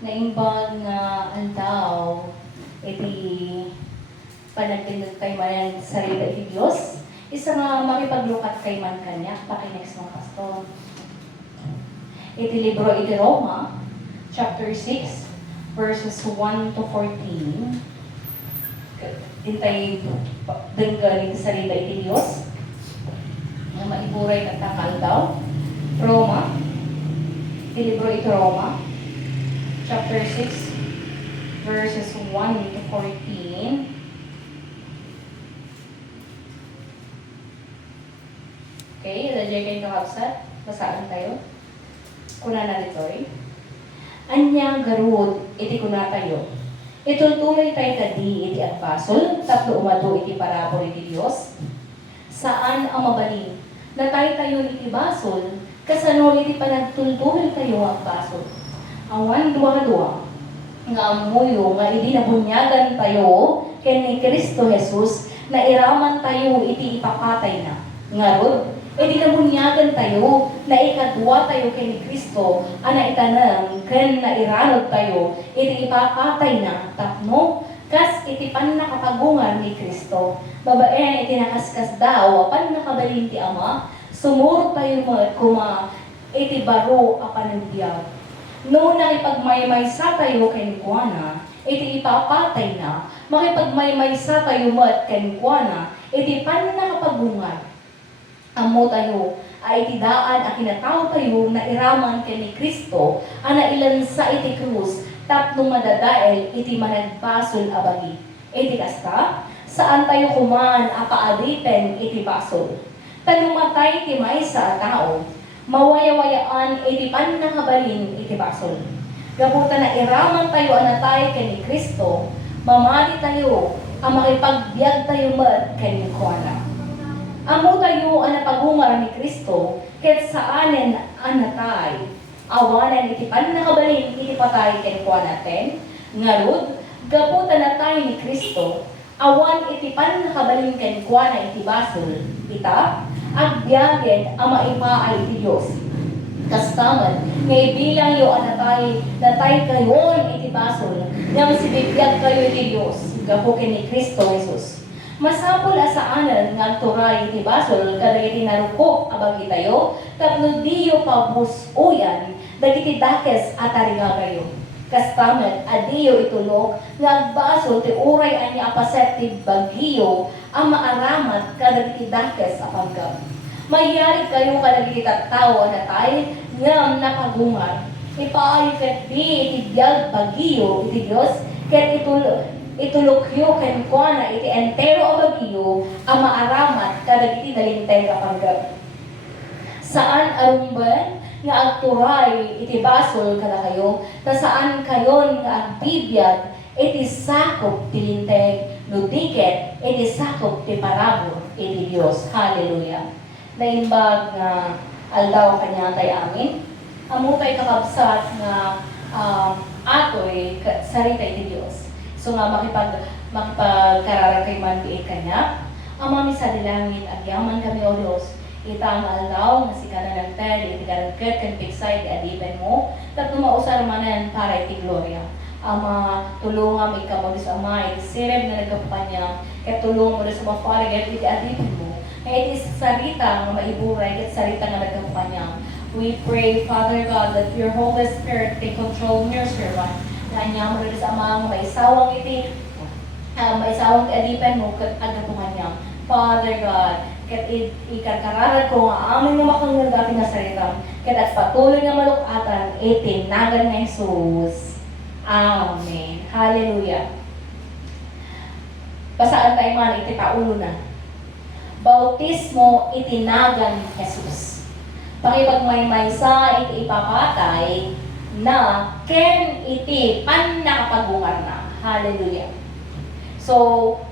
Naimbag nga antaw, iti panagpindot kay man sarili iti Diyos, isa nga makipaglukat kay man kanya, pakinext mga pastor. Iti libro iti Roma, chapter 6, verses 1 to 14. Intay denggaling sarili iti Diyos, nga maiburay at takal daw. Roma, iti libro iti Roma, chapter 6, verses 1 to 14. Okay, lagay kayo kakabsat. Basaan tayo. Kuna na dito'y. Anyang garud, iti kuna tayo. Itultuloy tayo kadi, iti agpasol, tapno umado iti parabol iti Diyos. Saan ang mabalin? Natay tayo iti basol, kasano iti panagtultuloy tayo agpasol. Awan duwa-duwa, nga amuyo, nga iti nabunyagan tayo, ken ni Kristo Jesus, na iraman tayo iti ipapatay na. Ngarod, iti nabunyagan tayo, na ikadwa tayo kay ni Kristo, ana itanang, ken na iranod tayo, iti ipapatay na, tapno, kas iti pan nakapagungan ni Kristo. Babae, iti nakaskas daw, pan nakabalin ti Ama, sumuro tayo mo, kuma, iti baro apan ng biyag. No nakipagmaymaysa tayo kay Kuana, iti ipapatay na, makipagmaymaysa tayo mat kay Kuana, iti pan nakapagungan. Amo tayo, ay iti daan a kinatao tayo na iraman kay ni Kristo, ana ilan sa iti krus, tapno madadael iti managpasol abagi. Iti kasta, saan tayo kuman apaalipen iti basol. Tanong matay iti maysa a tao, mawayawayaan iti pan nakabalin iti basol. Gabuta na iraman tayo anatay kay ni Kristo, mamali tayo, ang makipagbiag tayo mat kay ni Kuana. Amo tayo ang napagungar ni Kristo, ket saanen anatay, awanan iti pan nakabalin iti patay kay Kuana ten, ngarud, gabuta na tayo ni Kristo, awan iti pan nakabalin kay Kuana iti basol, ita, agbiagen ang maipaay iti Diyos. Kastaman, ngay bilang yo anatay, natay kayon iti basol, nang sibibiyag kayo iti Diyos, gapukin ni Kristo Jesus. Masapol asaanan nga turay iti basol, kada iti narukop abagi tayo, tapno diyo pabusuyan, dagiti dakes atariga kayo. Kastaman, adiyo itulog, nga agbasol ti uray anya apaset ti bagiyo, ang maaramat kada iti dakes apagkam. Mayari kayo kada iti tattawa na tayo, ngam napagungar. Ipaayo ket di iti biyag bagiyo iti Diyos, ket itulokyo ken Kuana iti entero a bagiyo, ang maaramat kada iti nalinteg apagkam. Saan arumban nga agturay iti basol kada kayo, ta saan kayon nga agbibiyag iti sakop ti linteg, no diket iti sakop ti parabor iti Dios. Hallelujah. Naimbag nga aldaw kanya tay amin. Amo tay kakabsat nga atoy sarita iti Dios. So nga makipagkarara kay man ti kanya. Amami sa dilangit agyaman kami o Dios. Ita ang aldaw nga si kanan ng ted, iti kanan ket ken piksay ti adipen mo, tapno mausar manan para iti gloria. Ama tulungan mi ka sa Ama, iti sireb nga nagkapanya, ket tulungan mo sa mafarig iti adipen mo. Nga iti sarita nga maiburay, ket sarita nga nagkapanya. We pray, Father God, that your Holy Spirit take control of your servant. Kanya mo rin sa Ama nga maisawang iti, maisawang ti adipen mo, ket agapungan niya. Father God, ket ikarkararan ko nga amin nga makanggal dati nga sarita, ket at patuloy nga malukatan iti NAGAN nga Jesus. Amen. Hallelujah. Basaan tayo man iti paulo na. Bautismo iti NAGAN Jesus. Pakipagmaymaysa iti ipapatay na ken iti pan nakapagungar na. Hallelujah. So,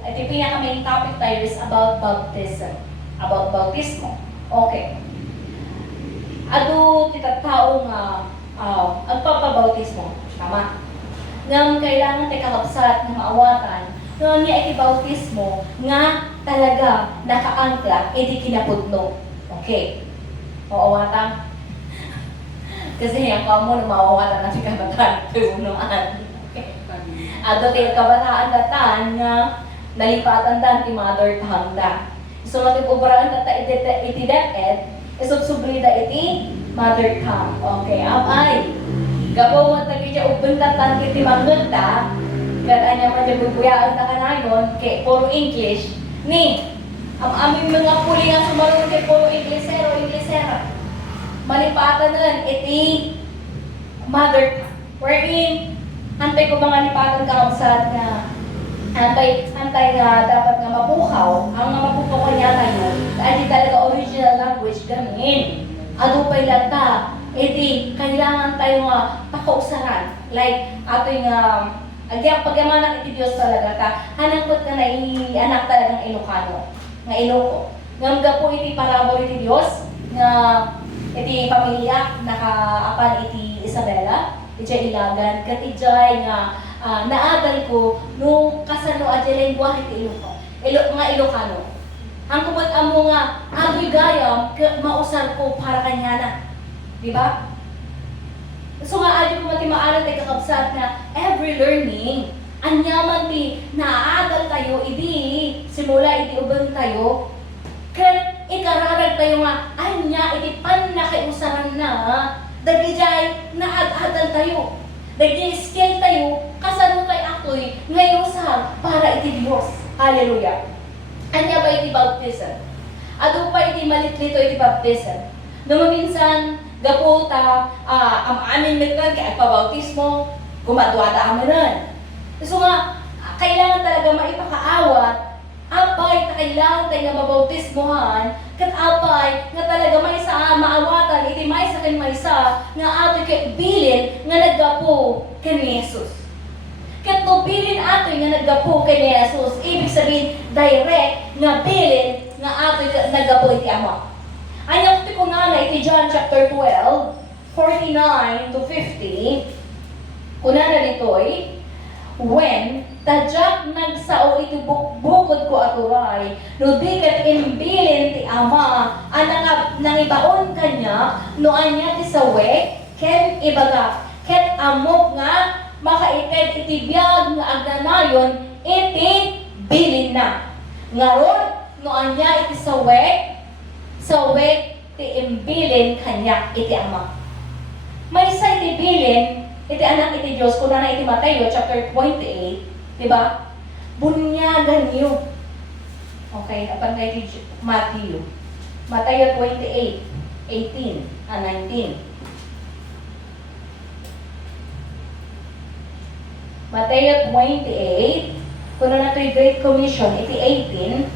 ito yung pinaka-main topic tayo is about baptism. About bautismo. Okay. Ado kita tao nga agpapabautismo. Tama. Ngam kailangan tayo kakabsat ng maawatan no niya iti bautismo nga talaga nakaangkla iti kinapudno. Okay. Maawatan. Kasi yung kamo na mawawala na si kabataan tunuan. Ato tayo kabataan datan nga nalipatan dan ti mother tongue da. So natin ubraan data iti DepEd, isubsubrida iti mother tongue. Okay, amay. Gabaw mo tagi dya ubentatan iti mangganda, gata niya man dyan bubuyaan na kanayon, kay puro English. Ni, ang aming mga puli nga sumarunod kay puro Inglesero, Inglesera. Malipatan na lang iti mother tongue. Wherein, antay ko mga lipatan kakabsat nga antay nga dapat nga mapukaw. Ang nga mapukaw kanya tayo, ay di talaga original language gamin. Adupay lata, edi kailangan tayo nga pakausaran. Like, ato yung agyan pagamanak iti Diyos talaga ka, hanangkot ka na anak talagang Ilocano, nga Iloco. Ngamga po iti parabor iti Diyos, nga iti pamilya, nakaapan iti Isabela, iti ilagan, katijay nga naadal ko nung kasano adyan yung buhay iti mga Ilocano. Ang kubot amo nga, agoy gayam, mausar ko para kanya na. Diba? So nga, adyo ko mati maalat ay kakabsat na every learning, anyaman ti naadal tayo, idi, simula iti ubang tayo, kat ikararag tayo nga, anya, iti pan na kaiusaran na, dagijay naadal tayo. Dagijay skill tayo, kasano tayo ako'y ngayon sa para iti Diyos. Hallelujah. Anya ba iti baptism? Ado pa iti malitlito iti baptism. Nung minsan, gaputa, ang amin mitlan, kaya pabautismo, kumadwada amanan. So nga, kailangan talaga maipakaawat, apay, kailangan tayo nga mabautismohan, kat apay, nga talaga may sa maawatan, iti may sa kin may sa, nga ato bilin, nga naggapo ken ni Jesus. Kat no bilin ato nga naggapo ken ni Jesus, ibig sabihin, direct, nga bilin, nga ato naggapo iti Ama. Anyang ti kunana iti John chapter 12, 49 to 50, kunana ditoy, when tadyak nagsao iti bukod ko aturay, no di kat imbilin ti Ama, anang nangibaon kanya, no anya ti sawe, ken ibaga, ket amok nga, makaited iti biyag nga agnanayon, iti bilin na. Ngaron, no anya iti sawe ti imbilin kanya iti Ama. May sa iti bilin, iti anak iti Diyos, kuna na iti Mateo chapter 28, diba? Bunyagan niyo. Okay, apan nga iti Matthew. Mateo 28, 18 and 19. Mateo 28, kuna na ito'y Great Commission, iti 18,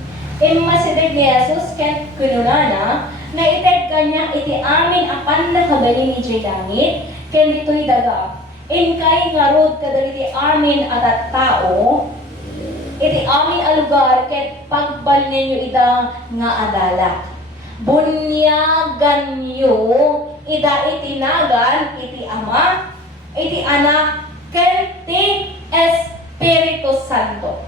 imasidag ni Jesus ken kununana, na ited kanya iti amin apan nakabalin iti langit, ken dito'y daga. Inkay nga rod kadagiti amin at tao, iti amin a lugar, ket pagbal ninyo ida nga adala. Bunyagan niyo, ida iti nagan, iti Ama, iti Anak, ken ti Espiritu Santo.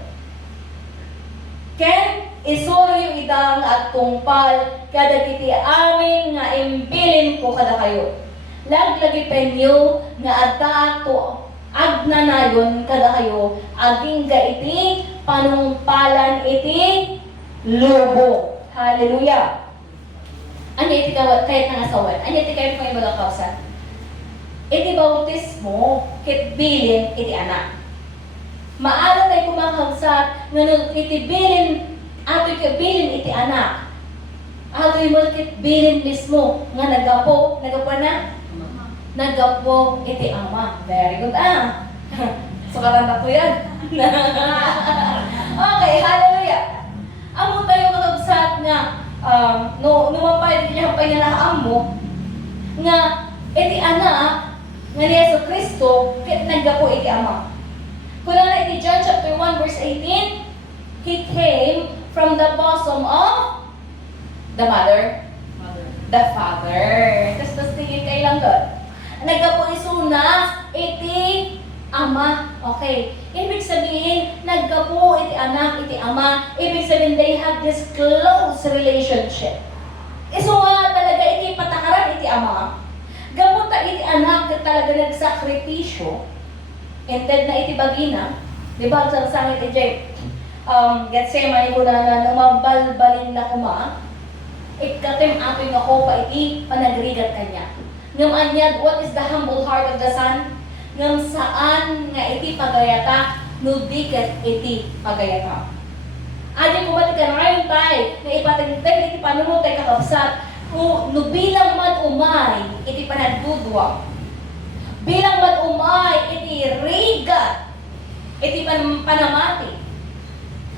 Ken isuryo ida nga at tungpal, kadagiti amin nga imbilin ko kada kayo. Laglagi penyo nga adta to agnanayon kada kayo, aging iti panungpalan iti lubo. Hallelujah. Ano iti kahit nangasawan? Ano iti kahit mga ibagang kausan? Iti bautismo, kit bilin iti anak. Maala tayo kumakagsat, nga iti bilin, ato bilin iti anak. Ato yung kit bilin mismo, nga nagapo na? Nagapo iti Ama. Very good, So karanta ko yan. Okay, hallelujah. Amo tayo kakagsat nga, numapay niya hapay na amo, nga iti anak, nga ni Yesu Kristo, kit nagapo iti Ama. Kung na iti John chapter 1 verse 18, He came from the bosom of the mother, the Father. Tapos tingin kayo lang doon. Nagkapo isuna, iti Ama. Okay. Ibig sabihin, nagkapo iti anak, iti Ama. Ibig sabihin, they have this close relationship. Iso nga talaga, iti patakaran iti Ama. Gamuta iti anak kat talaga nagsakripisyo, inted na iti bagina, di ba, sa sangit iti Getsemani ko na mabalbalin na kuma, ikatim ato yung ako pa iti panagrigat kanya. Ngam anyad, what is the humble heart of the son? Ngam saan nga iti pagayata, nudikat iti pagayata. Adi ko ba't ka ngayon tayo, na ipatingtay iti panunod tayo kakabsat, bilang man umay, iti panagdudwa. Bilang man umay, iti rigat, iti panamati.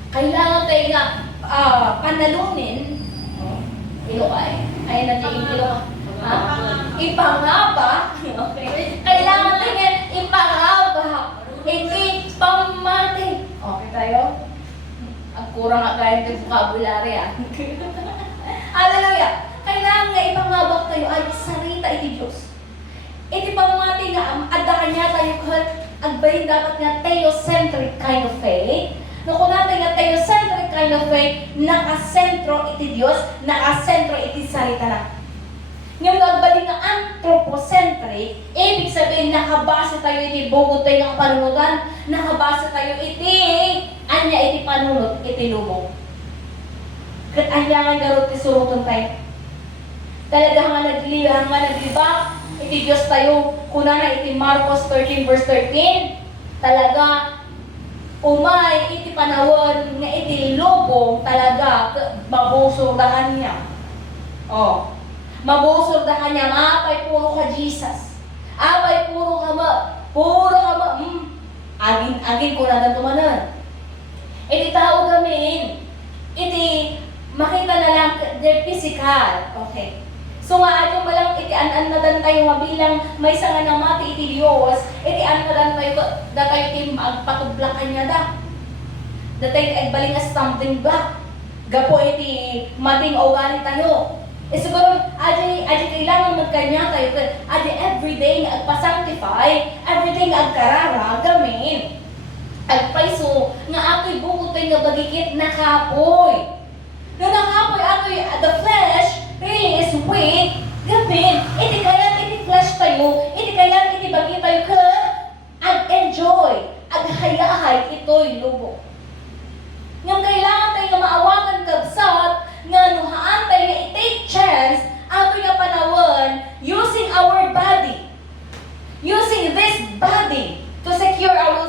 Kailangan tayo nga panalunin, Ilocay, ay nandiyan Ilocay, ipangaba, okay? Kailangan tayo nga ipangaba, iti pamati. Okay tayo? Ang kurang nga kaya ng vocabulary Hallelujah! Kailangan nga ipangabak tayo ay sarita iti Diyos. Iti pamati nga, adda kanya tayo agbayin dapat nga theocentric kind of faith. No, kung natin nga theocentric kind of faith, nakasentro iti Diyos, nakasentro iti sarita na. Yung agbayin nga anthropocentric, ibig sabihin nakabase tayo iti bugod tayo ng panunutan, nakabase tayo iti anya iti panunod, iti lubong. Kat anya nga garot iti suruton tayo. Talaga nga naglibak, iti Diyos tayo, kuna na iti Marcos 13 verse 13, talaga, umay iti panawon nga iti lubong, talaga, mabusurdahan niya. Oh, mabusurdahan niya, mapay puro ka Jesus. Apay puro ka agin ko na tumanan. Iti tao gamin, iti makita na lang the physical. Okay. So nga adyo malang iti an-an tayo mabilang may nga namati iti Dios, iti an-an tayo tayo iti magpatublakan niya da. Datay agbaling as something black. Gapo iti mating ugali tayo. Siguro adi kailangan magkanya tayo, adi everyday agpa-sanctify, everyday agkarara gamin. Agpaiso nga ato'y bukod tayo nga bagikit nakapoy. No nakapoy ato'y the flesh really is weak. Gamin, iti kaya iti flesh tayo, iti kaya iti bagi tayo ka ag-enjoy, ag-hayahay ito'y lubog. Yung kailangan tayo nga maawakan kabsat, nga nuhaan tayo nga i-take chance, ato nga panawon, using our body, using this body, to secure our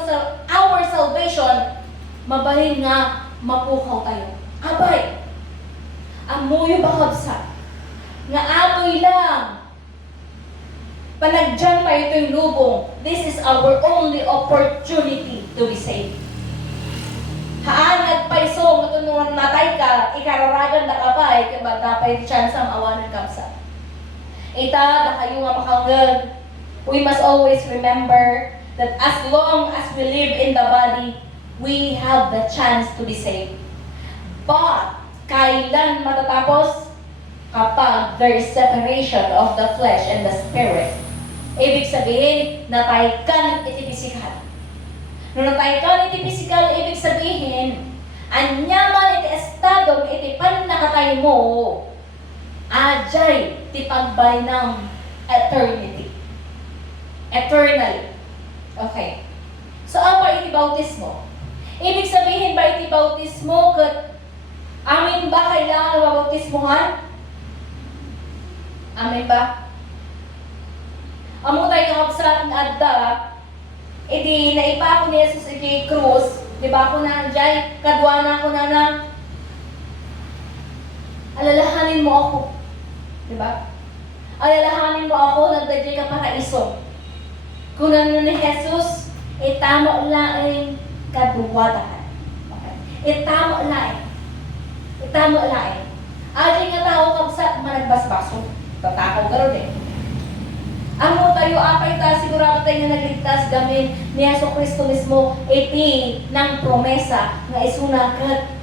salvation, mabalin nga mapukaw tayo. Abay, amoy bakabsa, nga ato'y lang, panagdyan tayo itong lubong, this is our only opportunity to be saved. Haan nagpaiso, matunungan natay ka, ikararagan na kapay, kaya dapay chance ang awanan kapsa. Ita, na kayo nga makangag, we must always remember that as long as we live in the body, we have the chance to be saved. But, kailan matatapos? Kapag there is separation of the flesh and the spirit. Ibig sabihin, nataykan iti pisikal. Nung nataykan iti pisikal, ibig sabihin, anyaman iti estado, iti panakatay mo, ajay, ti pagbay ng eternity. Eternally. Okay. So, apa iti bautismo? Ibig sabihin ba iti bautismo, amin ba kailangan mabautismohan? Amin ba? Amo tayo kakapsat na adda, edi naipa ko ni Jesus iti krus, di ba ako na dyan, kadwa na ako na alalahanin mo ako, di ba? Alalahanin mo ako, nagdadya ka paraiso. Kung ano ni Jesus, itamo laing kaduwadahan. Okay? Itamo laing. Itamo laing. Adi nga tao kapsat managbasbaso. Tatakaw garo din. Amo tayo apay ta sigurado tayo nga nagligtas gamin ni Yesu Kristo mismo iti ng promesa nga isuna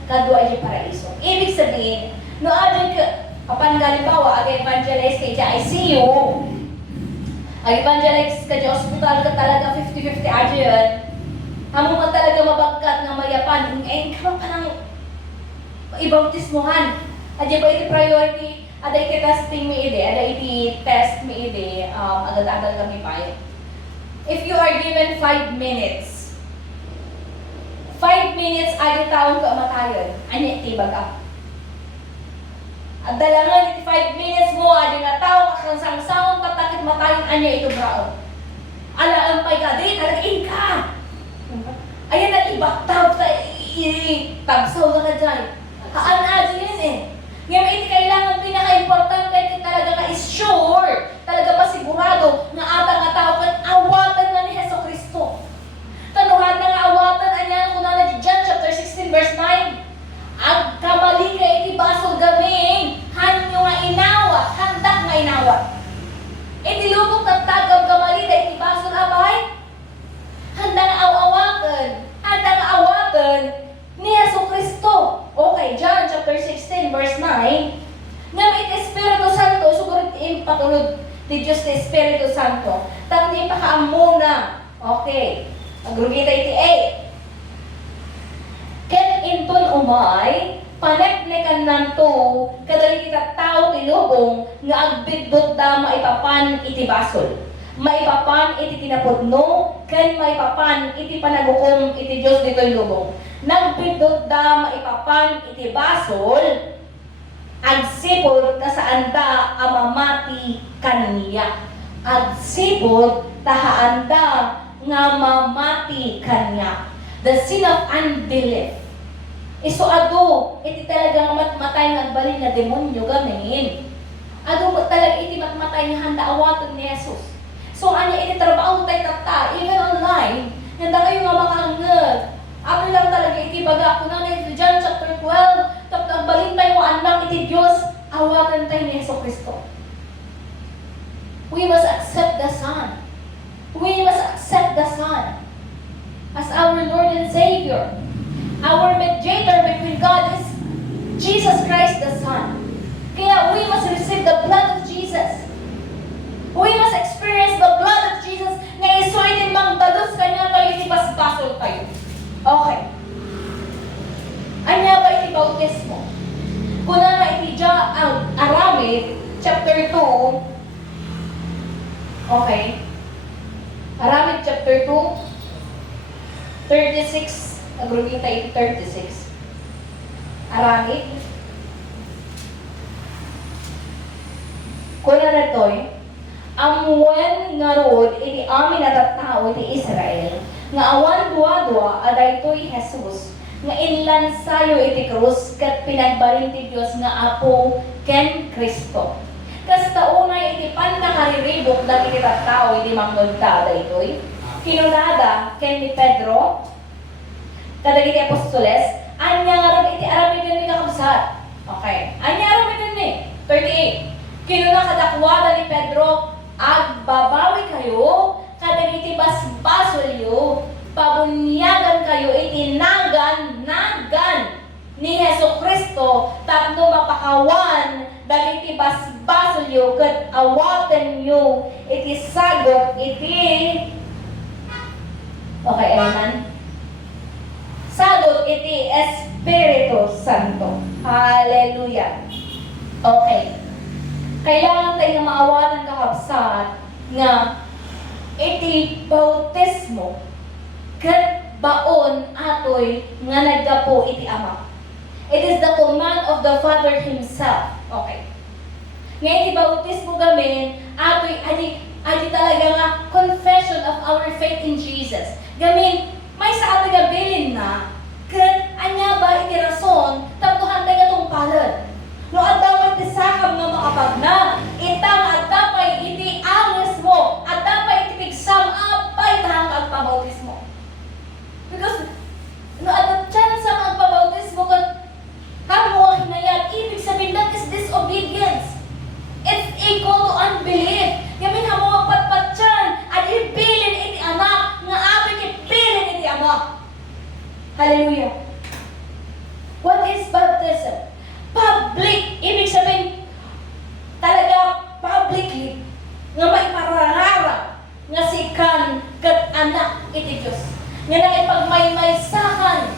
kadwa iti paraiso. Ibig sabihin, no adin kapan galimbawa ag evangelist kay ICU, ag evangelist ka di hospital ka talaga 50-50 adyan. Amo ka talaga mabagkat nga mayapan, ka pa nang ibautismohan. Adya ba iti priority Ada iti testing mi ide, ada iti test mi ide, agad-agad kami payo. If you are given 5 minutes, 5 minutes adi taon ka matayon, anya iti baga. At dalangan iti 5 minutes mo, adi nga tao, kasang sang-saon, tatakit matayon, anya ito braon. Alaan pa'y ka, di, talagin ka! Ayan na ibaktab, tabsaw na ka dyan. Haan-adi yun eh. Ngayon, iti kailangan pinaka-importante, iti talaga nga is sure, talaga pa sigurado, nga atang nga tao, kan awatan na ni Heso Kristo. Tanuhan na nga awatan, anya kung na John chapter 16 verse 9. Ang kamali ka iti basol gaming, hanyo nga inawat, handak nga inawat. Iti lubog ng tagam kamali na iti basol abay, handa nga handa nga awatan ni Heso Kristo. Okay, John chapter 16 verse 9, nga may Espiritu Santo, siguro patulog ni Diyos na Espiritu Santo, tapos ipakaamo na. Okay, agrugita iti 8. Ken inton umay, paneknekan nanto, kadali kita tao tilubong, nga agbidbot da maipapan iti basol. Maipapan iti kinapudno, ken maipapan iti panagukom iti Diyos dito'y lubong. Nagbidot da maipapan iti basol, agsipod ta saan da amamati kaniya. Agsipod tahaan da nga mamati kanya. The sin of unbelief. Iso ado, iti talagang matmatay nga agbalin nga demonyo gamin. Ado talaga iti matmatay nga handa awatan ni Jesus. So, anya iti trabaho tayo tata, even online, handa kayo nga makahangad. Ako lang talaga iti baga, kung na iti John chapter 12, tapos agbalin tayo anak iti Diyos, awatan tayo ni Yeso Kristo. We must accept the Son. We must accept the Son as our Lord and Savior. Our mediator between God is Jesus Christ the Son. Kaya we must receive the blood of Jesus. We must experience the blood of Jesus na isuin din magdalos kanya kayo iti basbasol kayo. Okay. Anya ba iti bautismo? Kuna na iti Aramid, chapter 2. Okay. Aramid chapter 2, 36. Agrugita iti 36. Aramid. Kuna na to'y, amuan nga rood, iti amin at tao iti Israel, nga awan dua-dua, aday to'y Jesus, nga inlansayo iti krus, kat pinagbarin ti Diyos nga apo ken Kristo. Kasta unay iti panakariribok, dagiti tao iti manggulta, aday to'y, kinunada ken ni Pedro, kadagiti apostoles, anya nga ron iti aramid yun ni kakabsat. Okay, anya aramid yun ni, 38. Kinuna kadakwada ni Pedro, agbabawi kayo, kadagiti basbasol yo, pabunyagan kayo, iti nagan ni Heso Kristo, tapno mapakawan, dagiti basbasol yo, kat awaten yo, iti sagot, iti, okay, amen? Sagot, iti Espiritu Santo. Hallelujah. Okay. Kailangan tayo maawatan kakabsat nga iti bautismo ket baon atoy nga naggapo iti Ama. It is the command of the Father Himself. Okay. Nga iti bautismo gamin atoy adi talaga nga confession of our faith in Jesus. Gamin may sa atoy gabilin na ket anya ba iti rason taptuhan tayo itong palad. No adamay ti sakam nga makapagna, itang adamay iti angles mo, adamay iti pigsam apay tahang agpabautismo. Because no adat chance sa magpabautismo kan kamo ang hinayat, ibig sabihin that is disobedience. It's equal to unbelief. Yamin hamo ang patpatyan, at ibilin iti Ama, nga abig ibilin iti Ama. Hallelujah. What is baptism? Public, ibig sabihin, talaga publicly, nga maipararara, nga sikan, kat anak, iti Diyos. Nga nang ipagmaymaysakan,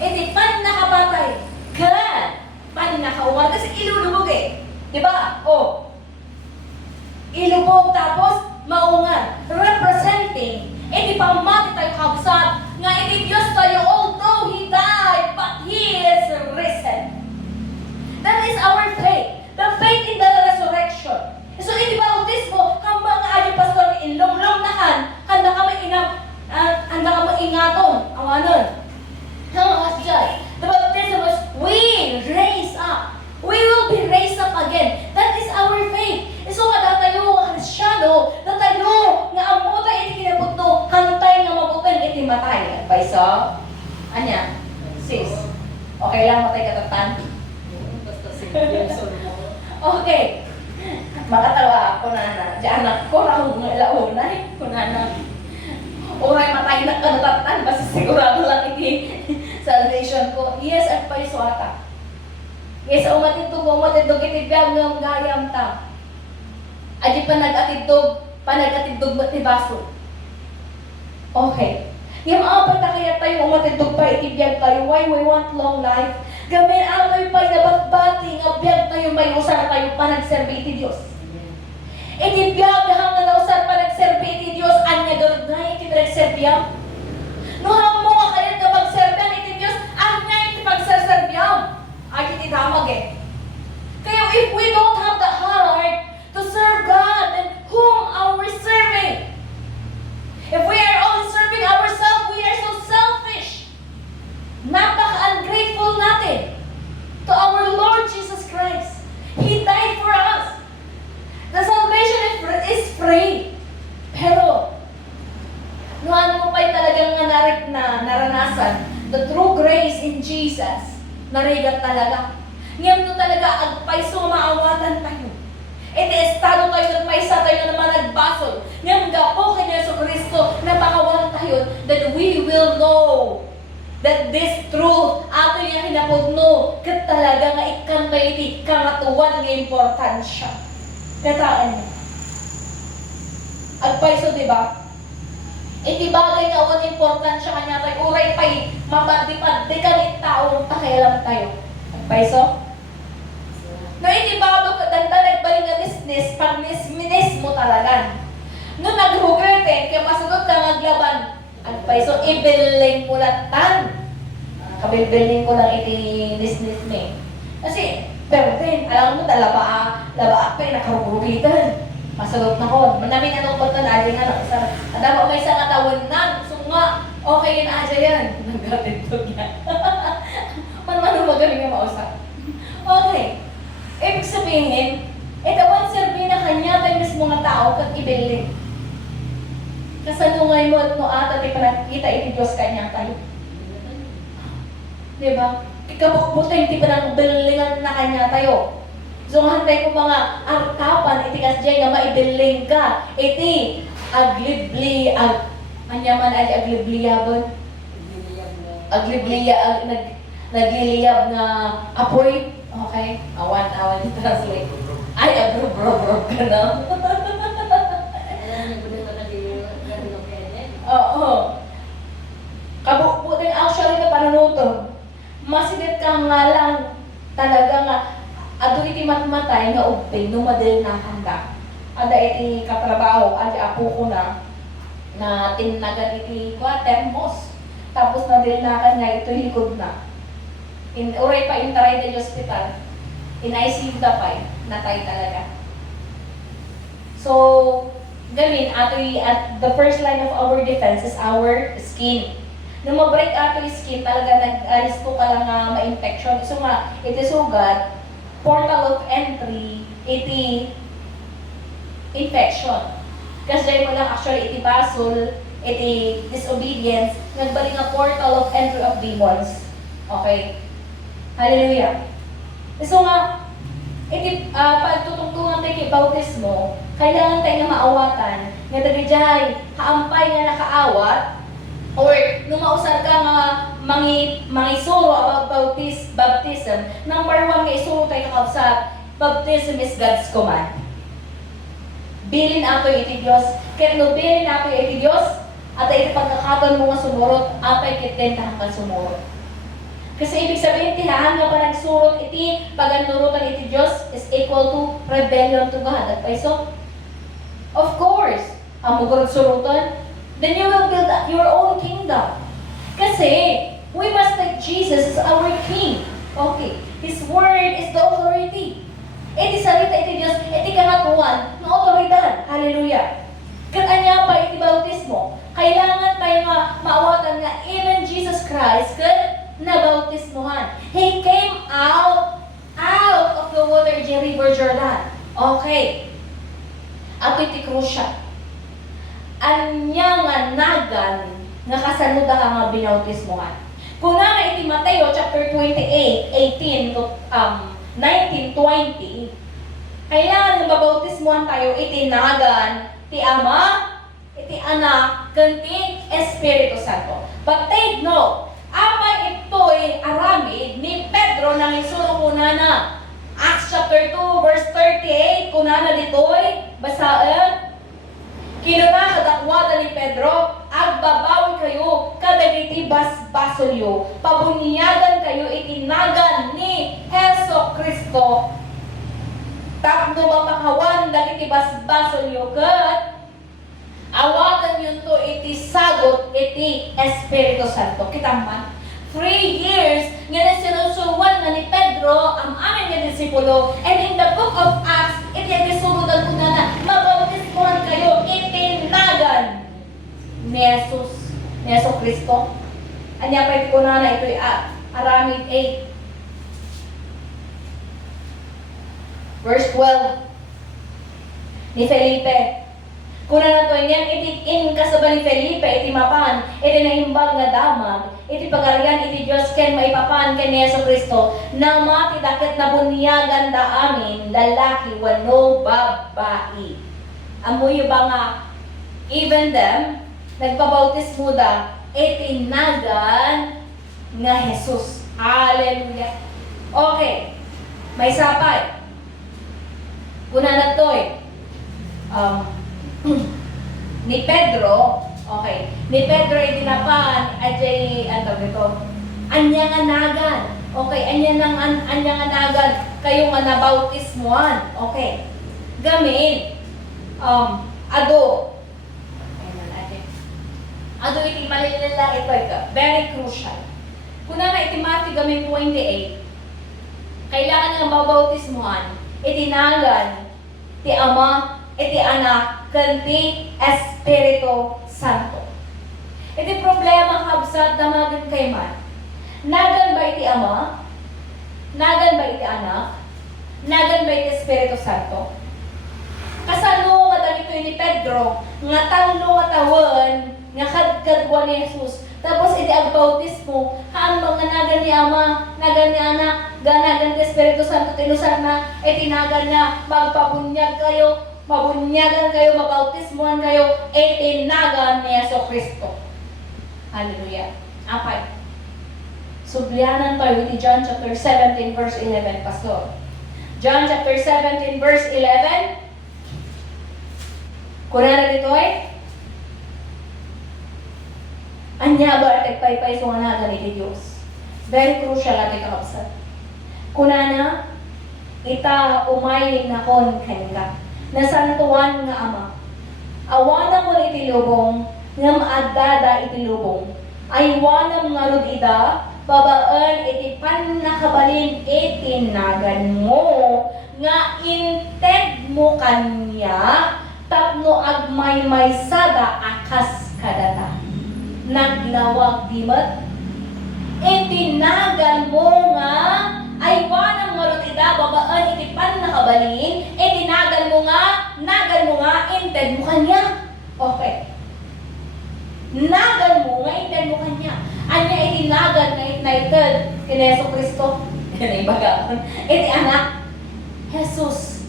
iti pan nakabatay, kat pan nakauwan, kasi ilulubog eh. Di ba? O, ilubog tapos maungan. Representing, iti pamati tayo kabsat, nga iti Diyos tayo, although He died, but He is risen. That is our faith. The faith in the resurrection. So, iti bautismo, hambang nga ayo pastor, ilong-long nahan, handa ka ingaton. Awanon. The baptism was, we raise up. We will be raised up again. That is our faith. So nga tayo nga Kristyano, tayo nga amutay iti kinabutno, hantay nga mabutan iti matay. Paiso? Anya? Sis? Okay lang matay katatan? Basta si Okay. Makatawa ako na diyan ako na kung launay. Kunana. Uray matay na kanatatan. Basta sigurado lang iti salvation ko. Yes, at paiso ata. Yes, umatidog iti biyag ng gayam ta. Adi panag-atidog mo ti baso. Okay. Yung apat na kaya tayo umatidog pa iti biyag tayo. Why we want long life? Gamin amoy pa nabatbati nga biyag tayo may usar tayo pa nagserbi iti Diyos. Iti biyag hanggang na usar pa nagserbi iti Diyos, anya garod na iti nagserbiyam. Nuhang mo nga kayo na magserbiyan iti Diyos, anya iti pagserserbiyam. Ay, iti damag eh. Kaya if we don't have the heart to serve God, then whom are we serving? If we are only serving ourselves, we are so selfish. Napaka-ungrateful natin to our Lord Jesus Christ. He died for us. The salvation is free. Pero, noon mo pa'y talagang naranasan the true grace in Jesus, narigat talaga. Ngayam to talaga, agpaiso maawatan tayo. Iti estado tayo, nagpaisa tayo naman nagbasol. Ngayam gapo kay Yesu Cristo, napakawalan tayo, that we will know that this truth, ato yung hinapodno, kat talaga nga ikan tayo iti kamatuan nga importansya. Kataan niya. Agpaiso, diba? Iti bagay nga ang importansya kanya tayo, uray pa'y mapagdipad, di ka ni taong pakialam tayo. Agpaiso? No, iti bago ka, danda nagbaling nga business, pag minis mo talaga. No, naghugerte, kaya masunod ka maglaban. Agpaiso, ibiling mo latan. Kabilbiling ko lang iti business me. Kasi, pero din, alam mo, laba pa yung nakarububitan. Masagot na ko. Manaming anong punta na aling ano. Adama may isang katawan na. Gusto nga, okay yun aja yan. Nagkatintog yan. Manong magaling yung mausap. Okay. Ibig sabihin, itawan serbi na kanya tayo mismo nga tao kag ibiling. Kasanungay mo at no ata tayo panakita iti Diyos kanya tayo. Diba? Ikabukbutay ti panagbilingan na kanya tayo. So hantay ko mga arkapan iti kasjay nga maibiling ka. Iti aglibli anyaman ay aglibliyabon. Nagliliyab na apoy. Okay? Awan yung translate. Ay, abrob ka na. Oo. Kabukbutin actually na panunutog. Masinit ka nga lang talaga nga ato iti matmatay nga ubing numadil na handa. Ada iti katrabaho, adi apo ko na tinagan iti termos. Tapos nadil na kan nga ito likod na. Uray pa intaray del hospital. In ICU dapay, natay talaga. So, gamin, at the first line of our defense is our skin. Nung ma-break ato yung skin, talaga nag-aristo ka lang nga ma-infection. So nga, iti sugat, portal of entry, iti infection. Kasi mo lang actually iti basol, iti disobedience, nagbalik nga portal of entry of demons. Okay? Hallelujah. So nga, iti pagtutungtungan tayo kay bautismo, kailangan tayo nga maawatan, nga tagajay, haampay nga nakaawat, or nung mausar ka nga mangisuro about baptism, number one nga isuro tayo kakabsat, baptism is God's command. Bilin ato iti Diyos. Kaya no bilin ato iti Diyos, at iti pagkakaton mo nga sumurot, apay kitin tahan ka sumurot. Kasi ibig sabihin, tihaan nga pa nagsurot iti, paganurutan iti Diyos is equal to rebellion to God. At so, of course, ang mugurot surutan, then you will build your own kingdom. Kasi, we must take Jesus as our King. Okay, His Word is the authority. Iti salita iti Diyos, iti kangatuan, ng otoridad. Hallelujah. Katanya pa iti bautismo, kailangan tayo nga maawatan nga even Jesus Christ na bautismohan. He came out of the water, River Jordan. Okay. Ato iti crucial. Anya nga nagan nga kasanuda ka nga binautismohan. Kung nga iti Mateo chapter 28, 18 to 19, 20, kailangan yung babautismohan tayo iti nagan, iti Ama, iti Anak, ganti Espiritu Santo. But take note, amay ito'y aramid ni Pedro nang isuro kuna na. Acts chapter 2, verse 38, kuna na dito'y, basaan, kinuna kadakwada ni Pedro, agbabawi kayo, kadagiti basbasolyo, pabunyagan kayo itinagan ni Heso Kristo, tapno mapakawan dagiti basbasolyo, kat awatan yun to iti sagot iti Espiritu Santo. Kita man, 3 years nga na sinusuwan nga ni Pedro ang aming nga disipulo, and in the book of Acts, iti ang isurudan ko na mabautismohan kayo itinagan ni Jesus, ni Yeso Kristo. Anya pa iti ko na ito'y aramid 8. Verse 12 ni Felipe. Kuna na to yan, iti in kasaba ni Felipe, iti mapan, iti nahimbag nga damag, iti pagarian, iti Diyos ken maipapan ken ni Yeso Kristo, na mati dakit na bunyagan da amin, lalaki, wano babae. Amoy ba nga, even them, nagpabautismo da, iti nagan nga Jesus. Hallelujah. Okay, may sapay. Kuna na to'y, ni Pedro, okay, ni Pedro itinapan, ajay, anya nga nagan, okay, anya nga nagan, kayo nga nabautismuan, okay, gamin, ado iti malilala, ito, very crucial. Kuna na iti Matthew gamin 28, kailangan nga mabautismuan, itinagan, ti Ama, iti Anak, kanti Espiritu Santo. Iti problema kabsat damagan kay man. Nagan ba iti Ama? Nagan ba iti Anak? Nagan ba iti Espiritu Santo? Kasano nga dito ni Pedro, nga talo nga tawan, nga kadkadwa ni Jesus. Tapos iti agbautismo, haambang nga nagan ni Ama, nagan ni Anak, ganagan ti Espiritu Santo, tinusar na, itinagan na, magpabunyag kayo, mabunyagan kayo, mabautismuhan kayo, itinagan ni Yeso Kristo. Hallelujah. Apay. Sublianan tayo iti John chapter 17 verse 11, Pastor. John chapter 17 verse 11. Kuna na dito anya ba at paypay so nga nagan iti Diyos. Very crucial ati kakapsat. Kuna na, ita umayig na kon kanila. Nasantuan nga Ama. Awana ko iti lubong, nga maadada iti lubong. Aywanam nga rod ida, babaan iti panakabalin iti nagan mo, nga inted mo kanya, tapno agmay sada akas kadata. Naglawag dimat, itinagan mo nga, aywanam nga rod ida, babaan iti panakabalin, itinagan mo nga, nagan mo nga, inted mo kanya. Okay. Nagan mo nga, inted mo kanya. Anya itinagan nga itnighted, kina Yeso Kristo, yan ay bagaan, iti Anak, Jesus.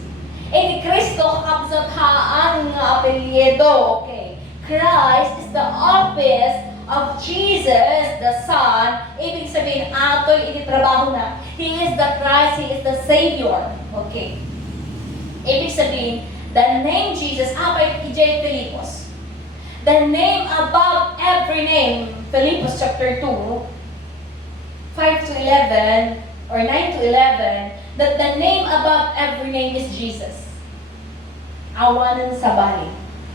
Iti Kristo, kakabsathaan nga apelyedo, okay. Christ is the office of Jesus, the Son. Ibig sabihin, ato'y ititrabaho na. He is the Christ, He is the Savior. Okay. Ibig sabihin, the name Jesus, apay ijay Filipos. The name above every name, Philippians chapter 2, 5 to 11 or 9 to 11 that the name above every name is Jesus. Awanan sa bali.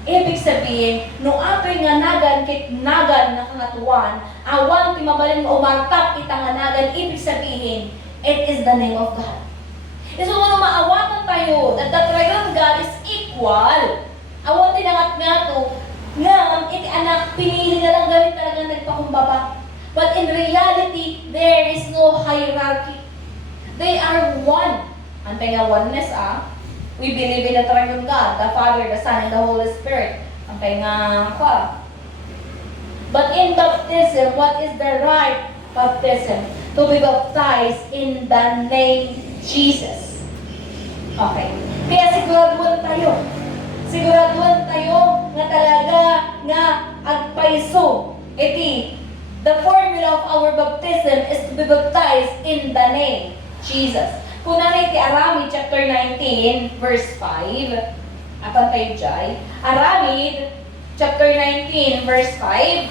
Ibig sabihin, no ato'y nga nagan, kit nagan na kangatuan, awan ti mabalin mo umartap kita nga nagan, ibig sabihin, it is the name of God. So kung maawatan tayo that the triune God is equal, awan ti nangat nga to, nga, iti anak, pinili na lang gamit talaga nagpakumbaba. But in reality, there is no hierarchy. They are one. Antay nga oneness We believe in the triune God, the Father, the Son, and the Holy Spirit. Antay nga pa. But in baptism, what is the right baptism? To be baptized in the name Jesus. Okay. Kaya siguraduhan tayo. Siguraduhan tayo nga talaga nga agpaiso. The formula of our baptism is to be baptized in the name Jesus. Kung nanay ti Aramid chapter 19 verse 5, apan tayo dyan. Aramid chapter 19 verse 5.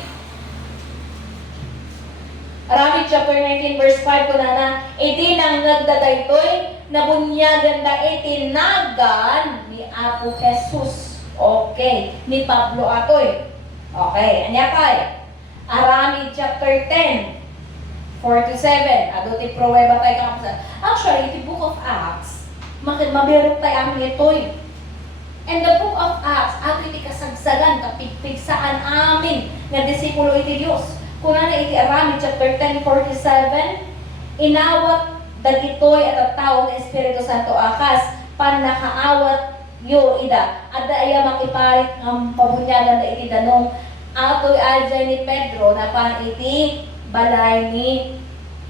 Aramid chapter 19 verse 5 kung nana, iti nang nagdadaytoy, nabunyagan da iti nagan ni Apo Jesus. Okay, ni Pablo atoy. Okay, anya kay? Aramid chapter 10, 4 to 7. Ado ti pruweba tayo kakapasan. Actually, the book of Acts, mabirok tayo amin ito'y. And the book of Acts, ato iti kasagsagan, kapigpigsaan amin nga disipulo iti Diyos. Kung na iti Aramid chapter 10, 47, inawat dagitoy at tao ng Espiritu Santo akas, panakaawat yo ida. At aya makiparit ng pabunyagan na iti danong ato'y adjay ni Pedro na pan iti balay ni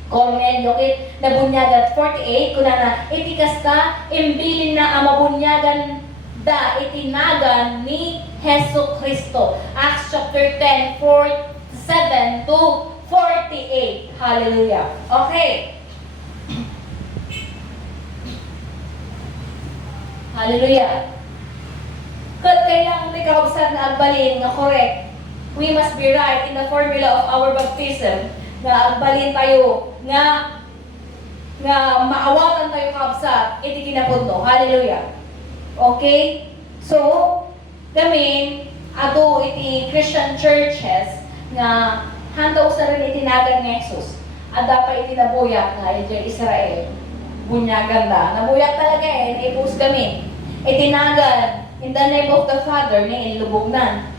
Cornelio kit nabunyagan 48 kuna na iti kasta imbilin na amabunyagan da itinagan ni Hesus Kristo. Acts chapter 10, 47 to 48. Hallelujah. Okay. Hallelujah. Kailangan may kausap na agbalin nga correct. We must be right in the formula of our baptism. Nga agbalin tayo, nga maawatan tayo kausap, iti kinapundo. Hallelujah. Okay? So, kami, ato iti Christian churches, nga handaw sa rin itinagan ng Jesus. At dapat itinabuyak na iti Israel. Bunyagan na. Nabuyak talaga naipus kami. Itinagan, in the name of the Father, ni inlubog na.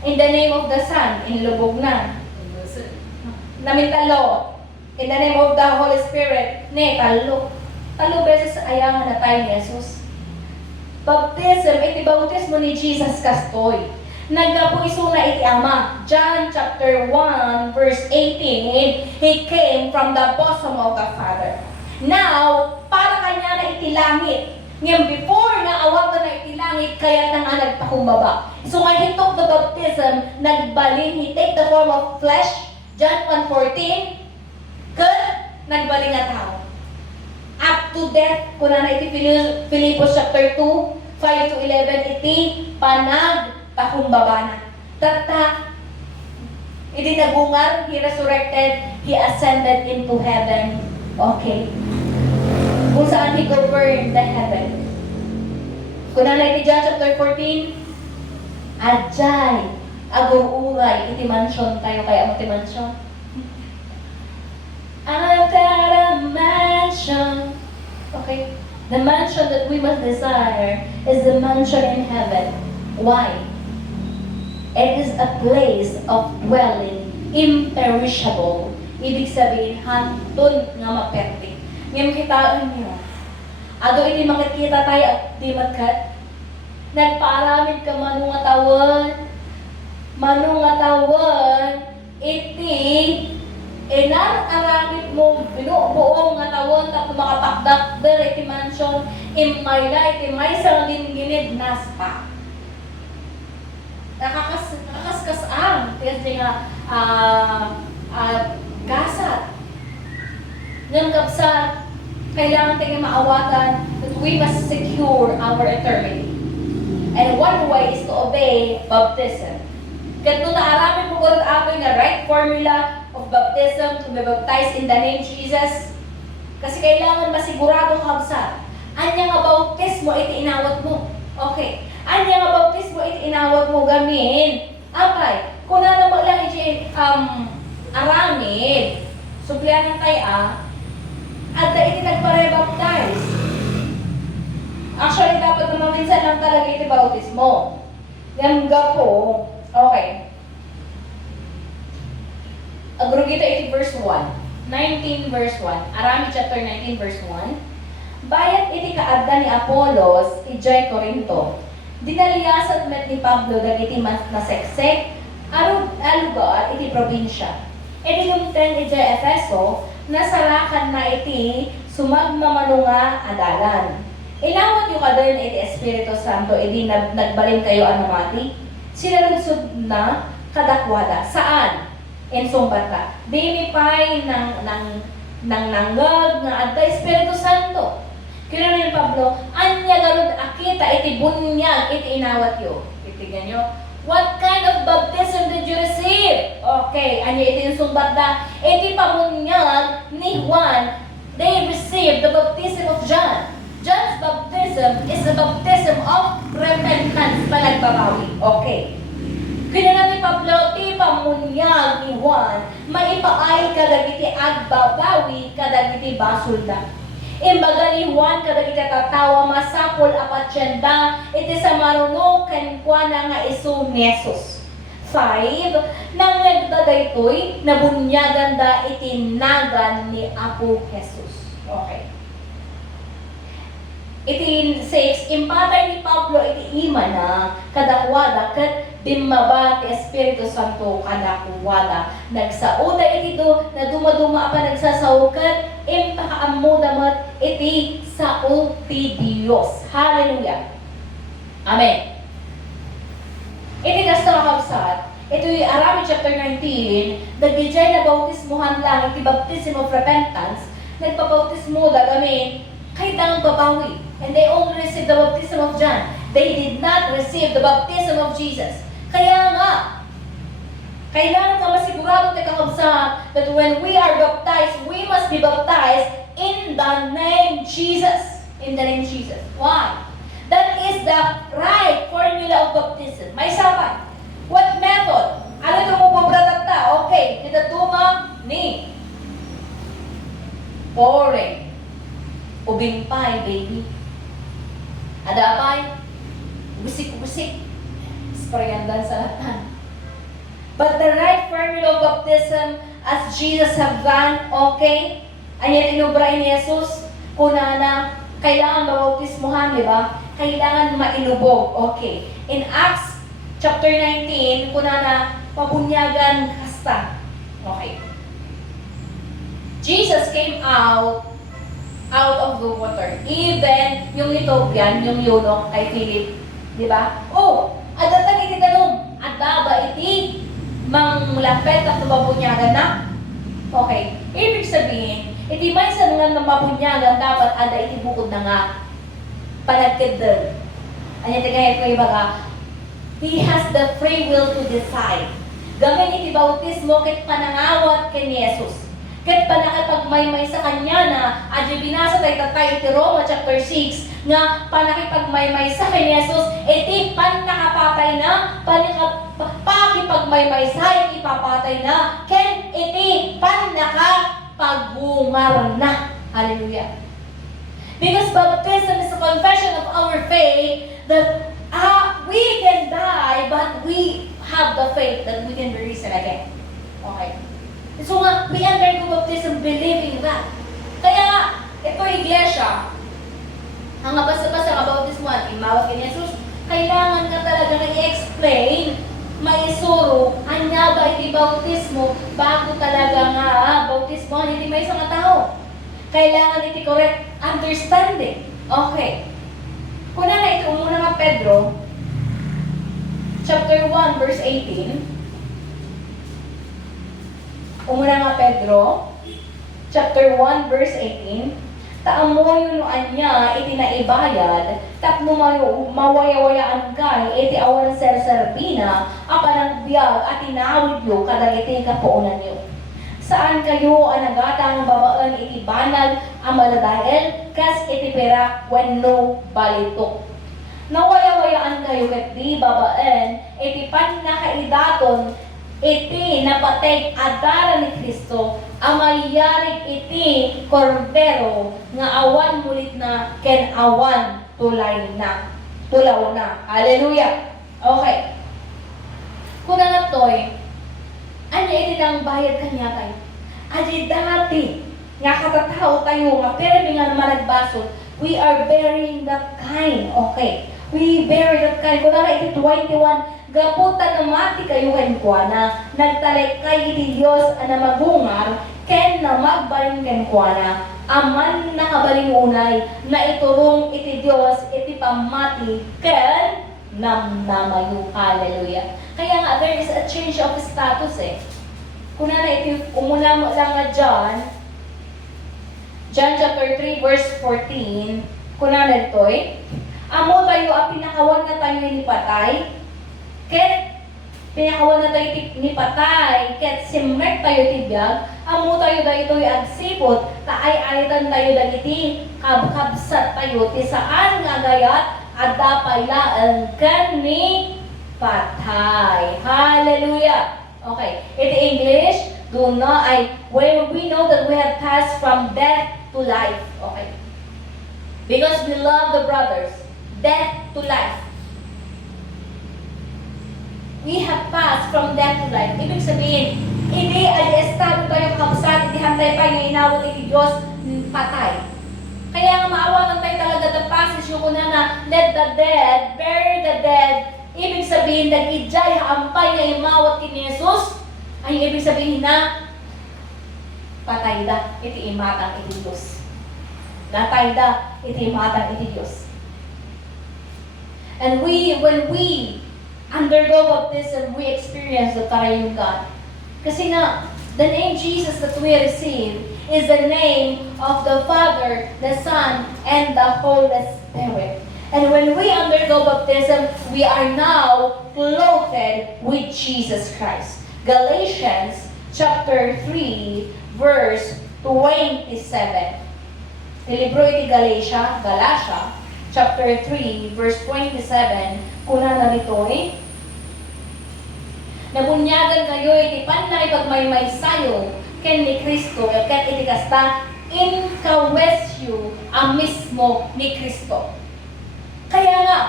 In the name of the Son, inlubog na. Namitalo. In the name of the Holy Spirit, ni talo. Talo beses ayangan na tayo ni Jesus. Baptism, iti bautismo ni Jesus kastoy. Nagkapuiso na iti Ama. John chapter 1, verse 18, He came from the bosom of the Father. Now, para kanya na iti langit. Ngayon, before na awatan na iti langit, kaya na nga nagpakumbaba. So, when He took the baptism, nagbalin, He take the form of flesh, John 1:14, nagbalin nga tao. Up to death, kung na iti Philippians chapter 2, 5 to 11, iti panagpakumbaba na. Tata, iti nagungar, He resurrected, He ascended into heaven. Okay. Kung saan He governed the heaven. Kung iti John chapter 14, Ajay, agur-uray, iti mansion tayo, kaya mo iti mansion. I've got a mansion. Okay? The mansion that we must desire is the mansion in heaven. Why? It is a place of dwelling, imperishable. Ibig sabihin, hantun nga maperti. Ngayon kitaan niyo. Ado iti makikita tayo at di matkat. Nagpaaramid ka manungatawan, iti aramid mo binubuong nga tawon tapos makapakdak der iti mansion imayla iti may sa ginid naspa. Nakakaskas ang kasi nga gasat. Ngayon kapsa, kailangan tayo maawatan that we must secure our eternity. And one way is to obey baptism. Kaya nung naaramin mo ko rin ato yung right formula of baptism to be baptized in the name Jesus. Kasi kailangan masigurado ka sa anya nga bautismo iti inawat mo. Okay. Anya nga bautismo iti inawat mo gamin. Apay, kung na mo lang iti aramid, suplian ng taya, at iti nagpare-baptize. Actually, dapat naman minsan lang talaga iti bautismo. Gamga po, okay. Agrugita iti verse 1. 19 verse 1. Arami chapter 19 verse 1. Bayat iti kaadda ni Apolos, ijay Corinto. Dinaliyasat met ni Pablo dagiti naseksek, alugar iti probinsya. Iti lumten ijay Efeso, nasarakan na iti sumagmamanunga adalan. Ilawat yung kadal na iti Espiritu Santo, iti nagbalin kayo anamati. Sinalunsod na kadakwada. Saan? En sumbata. Dimipay ng nanggag nga adda Espiritu Santo. Kaya ni Pablo, anya garud akita iti bunyag iti inawat yo. Titignan nyo. What kind of baptism did you receive? Okay, anya iti yung sumbata. Iti pabunyag ni Juan, they received the baptism of John. John's baptism is the baptism of repentance, panagbabawi. Okay. Kaya ni Pablo, ti pamunyag ni Juan, maipaay kadagiti agbabawi kadagiti basulda. Imbaga ni Juan kadagiti tatawa masapol apatyenda, iti sa maruno kenkwana nga isu ni Jesus. 5. Nang nagdadaytoy, nabunyagan da iti nagan ni Apo Jesus. Okay. Iti 6, impatay ni Pablo iti ima na kadakwada kat dimaba ti Espiritu Santo kadakwada. Nagsauda iti do na dumaduma pa nagsasaukat impakaamudamat iti sao ti Dios. Hallelujah. Amen. Iti kasakabsat, ito yung Arami chapter 19, nagijay na bautismuhan lang iti baptism of repentance, nagpabautismo dagamin kay dang babawi. And they only received the baptism of John. They did not receive the baptism of Jesus. Kaya nga, kailangan nga masigurado tayo kakabsa that when we are baptized, we must be baptized in the name Jesus. In the name Jesus. Why? That is the right formula of baptism. May sapat. What method? Ano ito mo pabratatta? Okay, kita tuma ni pouring. Ubingpay, baby. Adapay. Busik-busik. Sprayandan sa latan. But the right formula of baptism as Jesus have done, okay? Anya tinubra ni Jesus, kunana, kailangan mabautismuhan, di ba? Kailangan mailubog, okay. In Acts chapter 19, kunana, pabunyagan kasta. Okay. Jesus came out of the water. Even yung Ethiopian, yung eunuch kay Philip, di ba? Oh, adatan iti tanong, adda ba iti manglapet at mabunyagan na? Okay. Ibig sabihin, iti may sa nga mabunyagan dapat ada iti bukod na nga panagkadal. Anya tagayat ko ibaga, he has the free will to decide. Gamin iti bautismo ket panangawat ken Jesus. Ket panakipagmaymay sa kanya na adyo binasa tayo tatay iti Roma chapter 6 nga panakipagmaymay sa kay Jesus iti panakapatay na pakipagmaymay sa iti papatay na ken iti panakapagumar na. Hallelujah. Because baptism is a confession of our faith that we can die but we have the faith that we can be risen again. Okay. So nga, we undergo baptism believing that. Kaya nga, ito iglesia, ang basta-basta nga bautismuhan, imawag kay Jesus, kailangan ka talaga nag-explain, maisuro, anya ba iti bautismo, bago talaga nga bautismuhan, hindi may isang tao. Kailangan iti correct understanding. Okay. Kuna na ito, muna nga Pedro, chapter 1, verse 18, Umuna nga Pedro, chapter 1, verse 18, taamoy no anya iti naibayad, tapno mawayawayaan kay iti awan serbina, apanang biyag at inawid yo kadagiti kapuunan yo. Saan kayo ang nagatang babaan iti banal ang maladael, kas iti perak wenno balitok. Nawaya-wayaan kayo ket di babaan iti pannakaidaton iti napateg adara ni Kristo ang mayarig iti kordero nga awan mulit na ken awan tulay na. Tulaw na. Hallelujah. Okay. Kuna nga toy, anya iti nang bayad kanya tayo. Adi dati, nga katatao tayo, nga pero nga naman nagbasol, we are bearing that kind. Okay. We bear that kind. Kuna nga iti 21, gaputan na mati kayo kenkwa na nagtalek kay iti Diyos na magungar, ken na magbaling kenkwa na, aman nakabaling unay, na iturong iti Diyos, iti pamati, ken namnamayo. Hallelujah. Kaya nga, there is a change of status eh. Kung na iti, umula mo lang nga John chapter 3 verse 14, kung na ito'y, amo tayo ang pinakawan na tayo ni patay, ket pinakawan na tayo ni patay, ket simrek tayo tibiyag, amo tayo da ito'y agsipot, taay-aytan tayo da iti, kabsat tayo, ti saan nga gayat, adda pailaan kan ni patay. Hallelujah. Okay. In English, when we know that we have passed from death to life. Okay. Because we love the brothers. Death to life. We have passed from death to life. Ibig sabihin, hindi estado tayo kabsat, hindi hantay pa yung inawat iti Diyos, patay. Kaya nga maawalan tayo talaga the passage yung kuna na let the dead, bury the dead. Ibig sabihin, nag-ijay, haampay nga imawat ni Jesus, ay ibig sabihin na patay da, iti imatang iti Diyos. Natay da, iti imatang iti Diyos. And when we undergo baptism, we experience the Triune God. Kasi nga, the name Jesus that we receive is the name of the Father, the Son, and the Holy Spirit. And when we undergo baptism, we are now clothed with Jesus Christ. Galatians chapter 3, verse 27. Libro iti Galatia, chapter 3, verse 27, kuna na nito'y, nabunyagan kayo iti panlay pagmaymay sayo, ken ni Kristo, ket iti kasta, inkawesyo ang mismo ni Kristo. Kaya nga,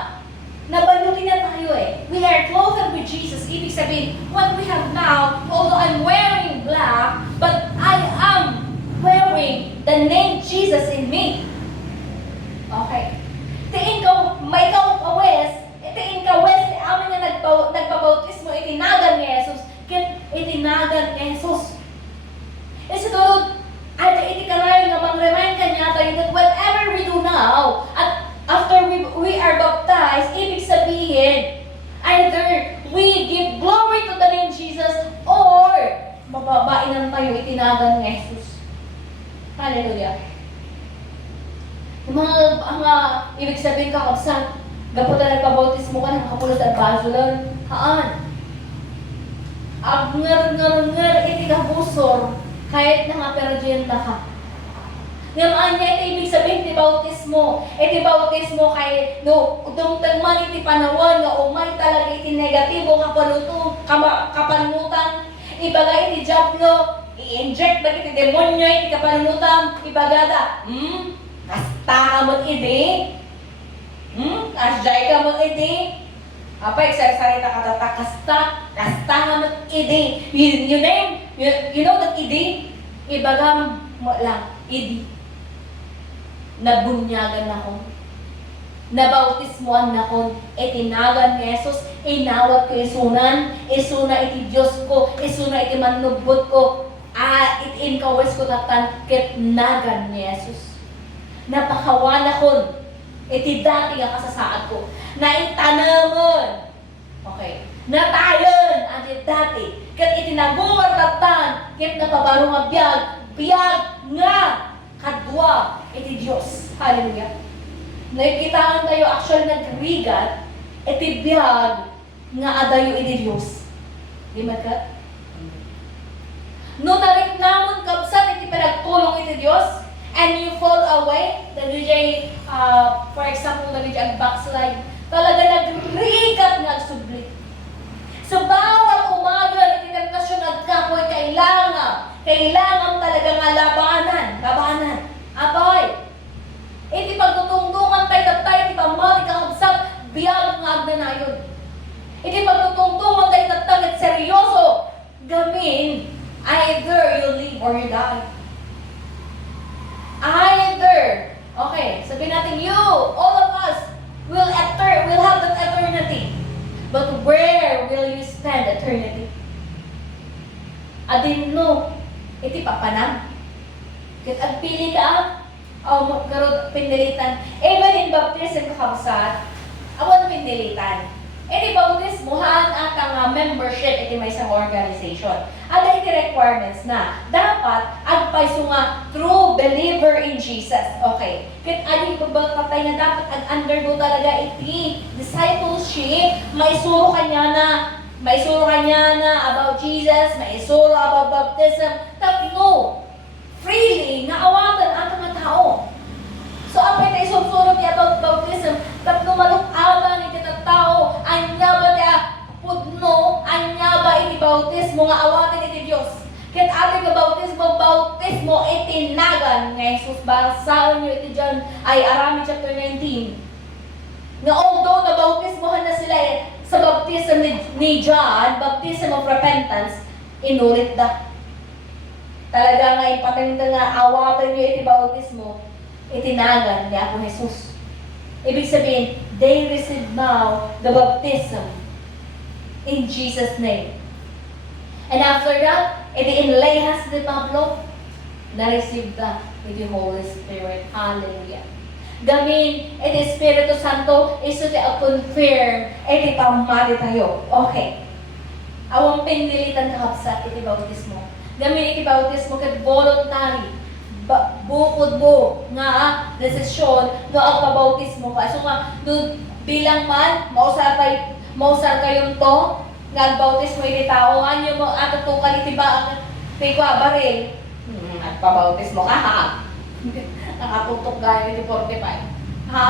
nabalutin na tayo eh. We are clothed with Jesus. Ibig sabihin, what we have now, although I'm wearing black, but I am wearing the name Jesus in me. Okay. Tiin ka, may kawes, tiin ka wes, amin nga nagpabautismo, itinagan ni Jesus, kit itinagan ni Jesus. E siguro, ada iti karayo nga mang-remind kanya tayo that whatever we do now, at after we are baptized, ibig sabihin, either we give glory to the name Jesus, or mababainan tayo itinagan ni Jesus. Hallelujah. Yung mga ibig sabihin kakabsat, gaputan nagpabautismo ka ng kapulot at basulan, haan. Agnger, iti kabusor, kahit nangaperadyan na ka. Ngayon niya, ito ibig sabihin, iti bautismo. Iti bautismo kay, dumtagman iti panawan, nga umay talaga iti negatibo, kapanutan, ibaga iti jablo, i-inject na iti demonyo, iti kapanutan, ibagada, kasta ka mo iti, kasjay ka mo iti, apa, eksarita katata, kasta ka mo iti, you know that iti, ibaga mo lang, iti, nabunyagan na ko, nabautismuan na ko, itinagan ni Jesus, inawat ko isuna iti Diyos ko, isuna iti manubot ko, itin-kawes ko tatan, ket nagan ni Jesus. Napakawan ako, iti dati nga kasasaad ko, naitanamon, okay, natayon, ati dati, ket itinaguan tatan, ket napabarong nga biyag nga, kadwa, iti Diyos. Hallelujah. Nakikitaan tayo, actually nagrigat, iti biyag, nga adayo iti Diyos. Di ba ka? No, narik na iti Diyos, and you fall away, for example, ang backslide, talaga nagrigat nga sublit. So, bawat umaga na tentasyon at kapoy, kailangan talaga nga labanan. Abay, iti pagtutungtungan tayo, iti pamalik ang absag, biyag nga agna na yun. Iti pagtutungtungan tayo, at seryoso, gamin, either you live or you die. Either, okay, sabihin natin, all of us, will have that eternity. But where will you spend eternity? Adin no, iti papanam. Kit agpili ka, garod pinilitan. Even in baptism kakabsat, awan pinilitan. Iti bautismohan at ang membership iti may isang organization. Ada iti requirements na dapat agpaiso nga true believer in Jesus. Okay. Kit ading pagbatay na dapat ag-undergo talaga iti discipleship, maisuro kanya na about Jesus, maisuro about baptism. Tapno, freely, naawatan ang mga tao. So, apay tayo susuro niya about baptism, tapno malukaban iti tao, anya ba tayo pudno, anya ba iti bautismo nga awatin iti Diyos. Ket ati nga bautismo iti NAGAN nga Jesus, basaon nyo iti dyan ay Arami chapter 19. Nga although na bautismohan na sila sa baptism ni John, baptism of repentance, inulit da. Talaga nga ipatinda nga awatin nyo iti bautismo, itinagan ni Apo Jesus. Ibig sabihin, they receive now the baptism in Jesus' name. And after that, iti inlayhas ni Pablo, na-receive the Holy Spirit. Hallelujah. Gamin, iti Espiritu Santo, iso ti a-confirm, iti pamari tayo. Okay. Awang pinilitan kakapsat, iti bautismo. Gamin iti bautismo kat voluntary. Bukod mo nga desisyon nga ang pabautismo ka. So nga, bilang man, mausar kayong to, nga bautismo iti tao, anyo mo ato to kaliti ba ang baril. At pabautismo ka, ha? Nakatutok gaya iti 45. Ha?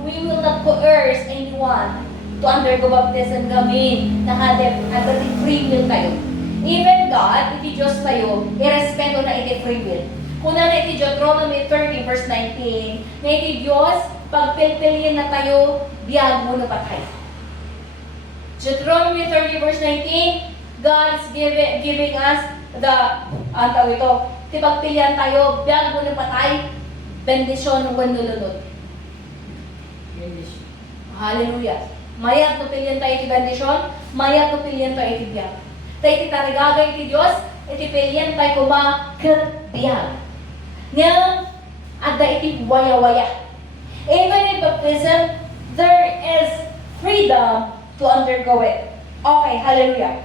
We will not coerce anyone to undergo baptism gamin. Nakadati free will tayo. Even God, iti Diyos tayo, irespeto na iti free will. Kuna na iti Deuteronomy 30 verse 19, na iti Diyos, pagpilpilin na tayo, biyag mo na patay. Deuteronomy 30 verse 19, God is giving us iti pagpilian tayo, biyag mo na patay, bendisyon ng nulunod. Hallelujah. Mayat no pilihan tayo iti bendisyon, mayat no pilihan tayo iti biyag. Tayo iti tarigagay iti Diyos, iti pilihan tayo kumakabiyag. Nga, ada iti waya-waya. Even in baptism, there is freedom to undergo it. Okay, hallelujah.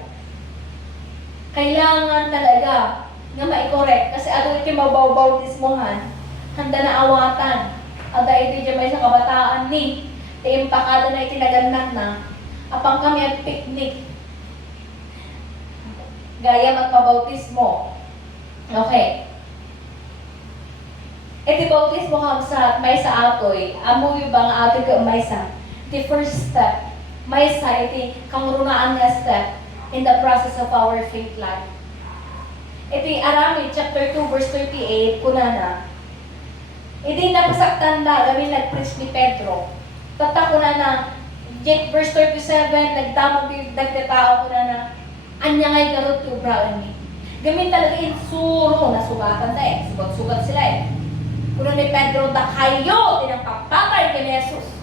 Kailangan talaga nga ma-correct. Kasi ato iti mabautismohan, handa na awatan. Ada iti dyan may sa kabataan ni, iti impakada na iti naganak na, apang kami at picnic. Gaya magpabautismo. Okay. Iti bautismo kamsat, may sa atoy, amoy ba nga atoy ka may sa, the first step, may sa iti kamurunaan nga step in the process of our faith life. Iti Arami, chapter 2, verse 38, kuna na, iti napasaktan na, gamin nag-preach ni Pedro, tata kuna na, verse 37, nagdamag nagtatao kuna na, anya ngay karot to brown me. Gamin talaga yung suro, nasugatan na sugat sila Kuno ni Pedro, kayo, tinapapatay kay Jesus.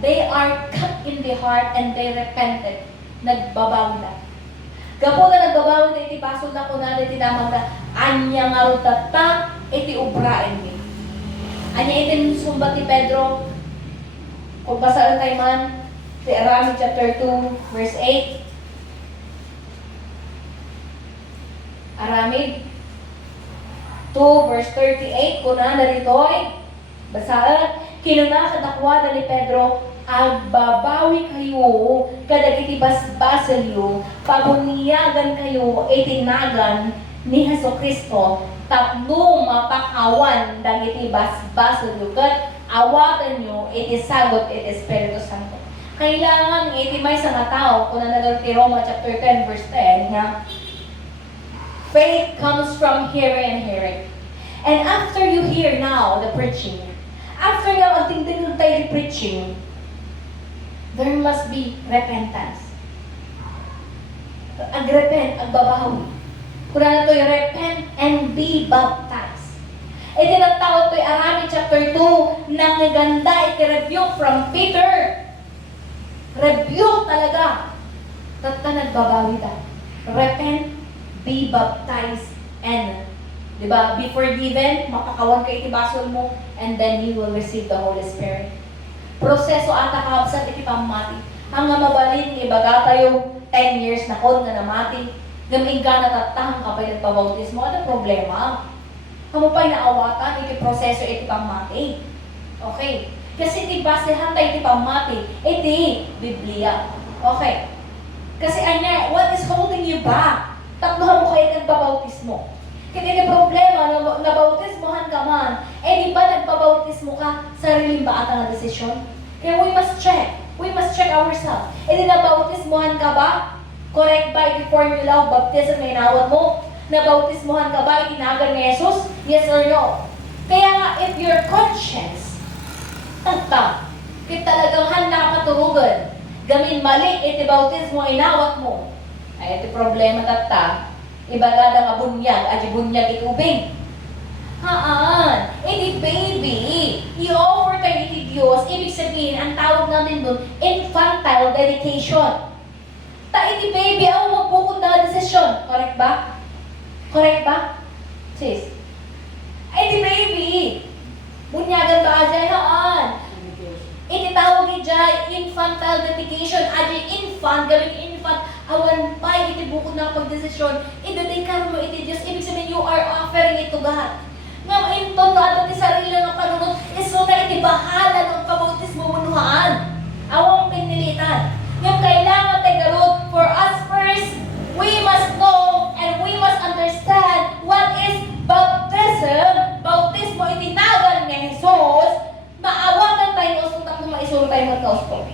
They are cut in the heart and they repented. Nagbabaw na. Gapo na nagbabaw na iti pasol na kuna iti damang na anya nga rutata iti ubraen mi. Anya iti sumbat ni Pedro, kung basaan tayo man, si Arami chapter 2, verse 8. Arami 2 verse 38, kuna narito'y basaan, kinuna kadakwada ni Pedro, agbabawi kayo, kada iti basbaselyo, pabuniyagan kayo, itinagan ni Heso Kristo, tapno mapakawan, dagiti basbaselyo, kat awatan nyo, iti sagot, iti Espiritu Santo. Kailangan iti may sa nga tao, kung nanagagti Roma chapter 10, verse 10, nga, faith comes from hearing and hearing. And after you hear now the preaching, after now ang tingtingin tayo the preaching, there must be repentance. Ag-repent, agbabawi. Kung na ito'y repent and be baptized. E tinatawag ito'y Arami chapter 2, nang naganda iti-rebuke from Peter. Rebuke talaga. Tatta nagbabawi ta. Repent, be baptized, and, di ba, be forgiven, mapakawan ka itibasol mo, and then you will receive the Holy Spirit. Proseso ata kahapsat iti pamati. Hanggang mabalin, ibaga tayo 10 years na kon nga namati. Gaming ka natatahang ka pa'y nagpabautismo. Ano problema? Kamu pa'y naawatan, iti proseso iti pamati. Okay. Kasi iti basehan tayo iti pamati. Iti Biblia. Okay. Kasi anya, what is holding you back? Tatlohan mo kayo nagpabautismo. Kaya iti problema, nabautismohan ka man, di ba nagpabautismo ka, sariling ba ata nga desisyon? Kaya we must check. We must check ourselves. Di nabautismohan ka ba? Correct ba iti formula of baptism na inawat mo? Nabautismohan ka ba? Itinagan ni Jesus? Yes or no? Kaya nga, if your conscience, tagta, kaya talagang handa paturugan, gamin mali iti bautismo inawat mo, ay iti problema tagta, ibagada nga bunyag, aji bunyag itubing. Haan, iti baby, i-offer kayo iti Diyos, ibig sabihin, ang tawag natin doon, infantile dedication. Ta iti baby, ang magbukod na desisyon. Correct ba? Correct ba? Sis? Iti baby, bunyagan ba aja, haan. Iti tawag ija, infantile dedication, aji infant, gawing infant, awan pa, iti bukod na pagdesisyon, idedikar mo iti Diyos, ibig sabihin, you are offering it to God. Nga inton na ato ti sarili ng panunod, iso na iti bahala ng pabautismo munuhaan. Awang pinilitan. Yung kailangan tayo garod, for us first, we must know and we must understand what is baptism. Bautismo itinagan ni Jesus, maawatan tayo usong tapos maisuro tayo magkausto.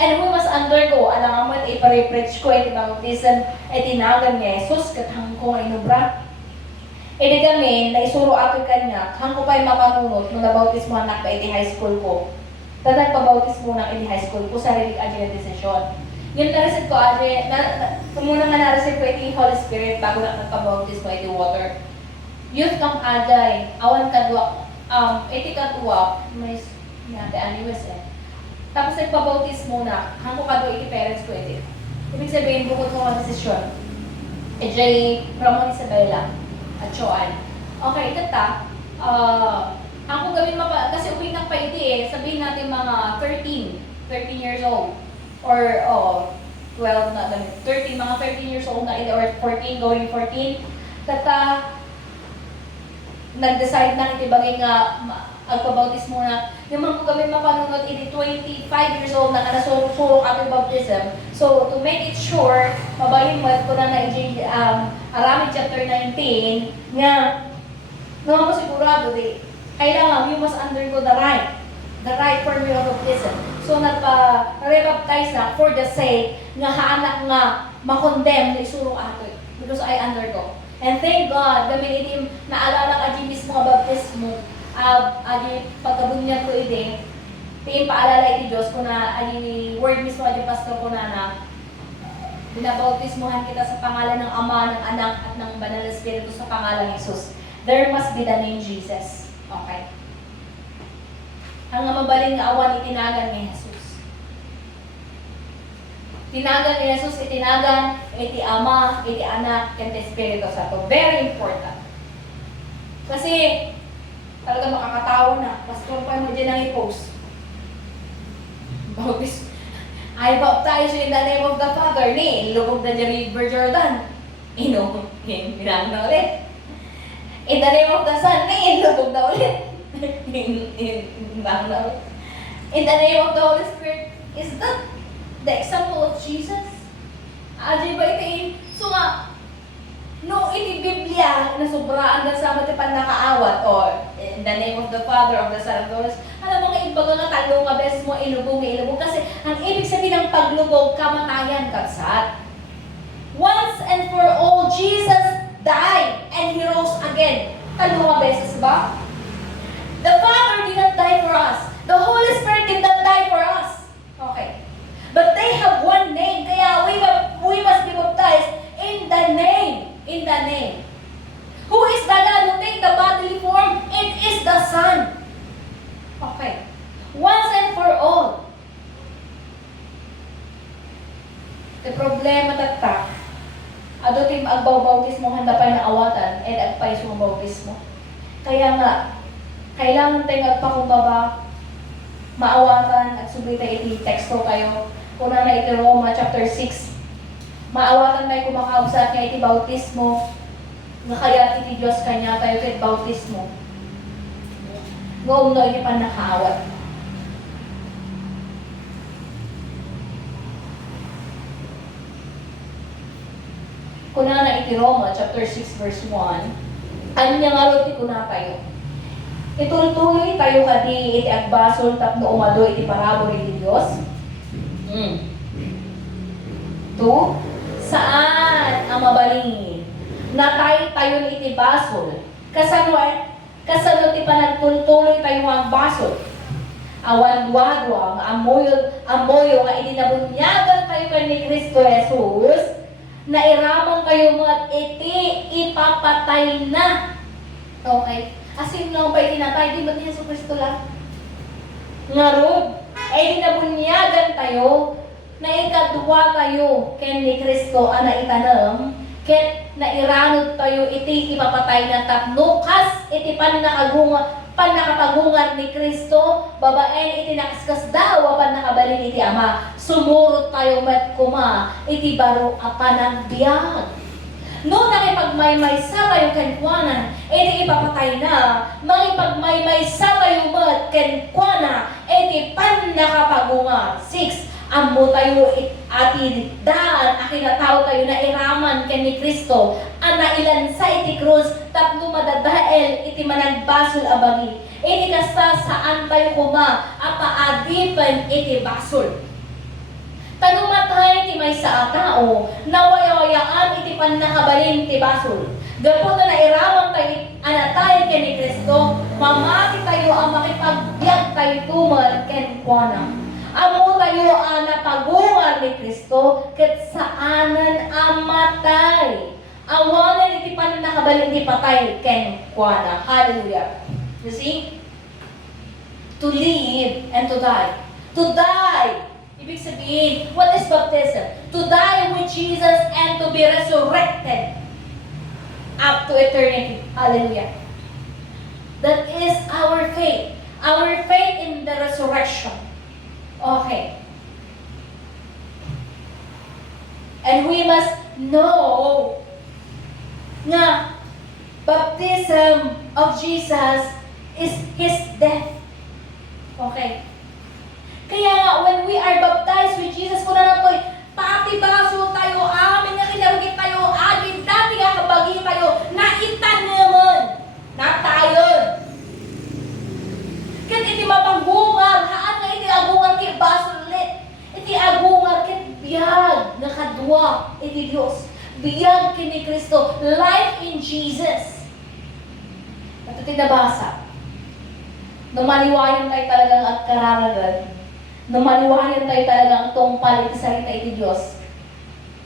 And we must undergo, alam mo, ipare-preach ko, iti baptism, itinagan ni Jesus, katang ko ay nubra. Iti gamin, na isuro ato kanya, hang ko pa'y mapanunot, nung nabautismo anak pa iti high school ko. Tatag pabautismo na iti high school ko, sarili aji na desisyon. Yung narasit ko, aji, muna nga narasit ko iti Holy Spirit bago na nagpabautismo iti water. Youth camp ajay, awan kadwa, iti kadwa, may nate anyways eh. Tapos nagpabautismo na, hang ko kadwa iti parents ko iti. Ibig sabihin, bukod ko ang desisyon. Ejay, Ramon Isabela. At Joan. Okay, itata, ako gawin kasi uminak pa iti eh, sabihin natin mga 13 years old, or 12 na, 13, mga 13 years old na iti, or 14, going 14, tata, nag-decide na iti bagay nga, agpabautismo na, yung mga gawin mapanunod iti 25 years old na kanasuro ato baptism. So, to make it sure, mabayin mo ko na na-iji, Arami chapter 19, nga, naman ko sigurado, kailangan, you must undergo the right formula of baptism. So, nagpa-rebaptize na for the sake nga haanak nga makondemn na isuro ato. Because I undergo. And thank God, gamin iti naalala ka mismo ka baptismo, adi pagkabunyag ko ide, tiin paalala iti Diyos ko na, adi word mismo adi pastor ko na binabautismohan kita sa pangalan ng Ama, ng Anak, at ng Banal na Espiritu sa pangalan ng Jesus. There must be the name Jesus. Okay? Hanggang mabaling nga awan, itinagan ni Jesus. Tinagan ni Jesus, itinagan, iti Ama, iti Anak, iti Espiritu Santo. Very important. Kasi, talaga makakatawa na. Pastor pa mo dyan ang i-post. Bautismo. I baptize you in the name of the Father. Ni, lubog na dyan River Jordan. Binang na ulit. In the name of the Son. Ni, lubog na ulit. Binang na ulit. In the name of the Holy Spirit. Is that the example of Jesus? Ajay ba ito so nga, no, iti Biblia na sobraan na sa matipan nakaawat or in the name of the Father, of the Son, of the Holy Spirit. Alam mga iba nga talo nga bes mo ilubog. Kasi ang ibig sabihin ng paglubog, kamatayan, kapsat. Once and for all, Jesus died and He rose again. Talo nga beses ba? The Father did not die for us. The Holy Spirit did not die for us. Okay. But they have one name. Kaya we must be baptized in the name. In the name. Who is the God who take the bodily form? It is the Son. Okay. Once and for all. The problema tatak. Adutim agbau-bautismo handa pa na awatan and agpay sumang bautismo. Kaya nga, kailangan tayong agpakumbaba, maawatan at subita iti teksto kayo. Una na iti Roma chapter 6. Maawatan tayo kumakausap nga iti bautismo. Nga kaya iti Diyos kanya tayo iti bautismo. Ngoom no iti panakaawat. Kuna na iti Roma chapter 6 verse 1. Anya nga iti kuna tayo. Itultuloy tayo kadi iti agbasol tapno umado iti parabol iti Diyos. 2. Saan ang mabalingin? Natay tayo iti basol. Kasano ti panagtultuloy tayo ang basol. Awan-wadwa nga amoyo nga ininabunyagan tayo ni Kristo Jesus. Nairamang kayo mga iti ipapatay na. Okay. Asin lang ba itinatay? Di ba ni Yesu Kristo lang? Ngarod, ay dinabunyagan tayo, na ikadwa tayo, ken ni Kristo ana itanam, ken nairanod tayo, iti ipapatay na tapno, kas iti panakapagungan ni Kristo, babaen iti nakaskas daw, panakabalin iti Ama, sumurot tayo met kuma, iti baro apanang biyag. No, nakipagmaymaysa tayo kenkwana, iti ipapatay na, makipagmaymaysa tayo mat kenkwana, iti panakapagungan. 6. Amo tayo ati daan, akinatao tayo na iraman ken ni Kristo, ana ilansa iti krus, tapno madadael iti managbasol abagi. Iti kasta saan tayo kuma, apaadipan iti basol. Tanumatay ti may sa tao, nawayawayaan iti panakabalin ti basol. Gapon na nairaman tayo, anatay ken ni Kristo, mamati tayo ang makipagbiag tayo tumal ken kuana. Amo tayo ang napagungan ni Kristo, ket saanan amatay. Awanan iti panakabalin ti patay ken kuana. Hallelujah. You see? To live and to die. To die. Ibig sabihin, what is baptism? To die with Jesus and to be resurrected up to eternity. Hallelujah. That is our faith. Our faith in the resurrection. Okay. And we must know na baptism of Jesus is His death. Okay. Kaya nga, when we are baptized with Jesus, kung na to'y pati baso tayo, amin nga kinarugit tayo, agin dati nga kabagi tayo, naitan naman, na tayo. Kat iti mapanggungar, haan nga iti agungar ki baso ulit, iti agungar kit biyag, nakadwa, iti Diyos, biyag kini Kristo, life in Jesus. At iti nabasa, numaliwayan tayo talagang at kararagan, numaliwayan tayo talagang tungpal iti sarita iti Diyos.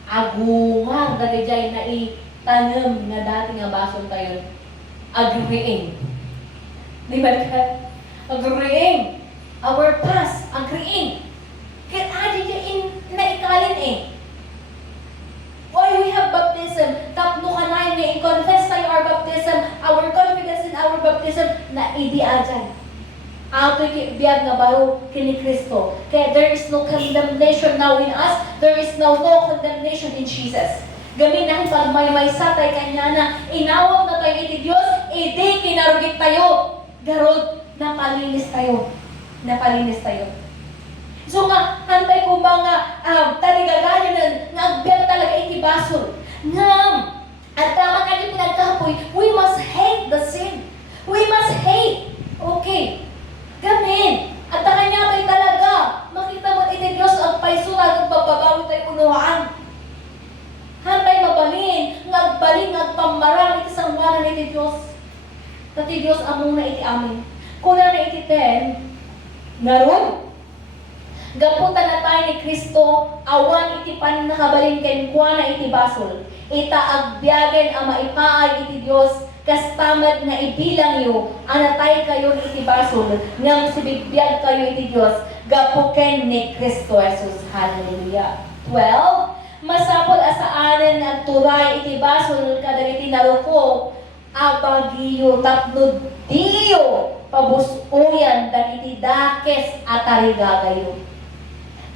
Agungar, dagayjay na itanem nga dati nga bason tayo. Agreeing. Di ba ka? Agreeing. Our past, agreeing. Kaya adi dyan naikalin eh. Why we have baptism? Tapno ka na yun, i-confess tayo our baptism, our confidence in our baptism, na idi adyan. Ato biyag nga baro kini Kristo. Kaya there is no condemnation now in us. There is no condemnation in Jesus. Gamin na pagmaymaysa tayo kanya na inawag na tayo iti Diyos, idi kinarugit tayo. Garod na palilis tayo. napalinis tayo. So nga, hantay ko mga taligagaya na agbyag talaga itibasol. Ngam, at tama nga yung pinagkapoy, we must hate the sin. We must hate. Okay. Gamin. At ang kanya tayo talaga, makita mo iti Diyos ang paisulan at bababawi tayo unuhaan. Hantay mabalin, ngagbalin, ngagpamarang, iti sangwanan iti Diyos. Tati Diyos among na iti amin. Kuna na iti ten, ngaron. Gaputan na tayo ni Kristo, awan iti pan nakabalin kenkwa na iti basol. Ita agbiagen ang maipaay iti Diyos, kastamad na ibilang yo, anatay kayo iti basol, ngam sibigbiag kayo iti Diyos, gapuken ni Kristo Jesus. Hallelujah. 12. Masapol asaanen at turay iti basol kadagiti naruko abagiyo tapno diyo pabusuyan dagiti dakes at tarigagayo.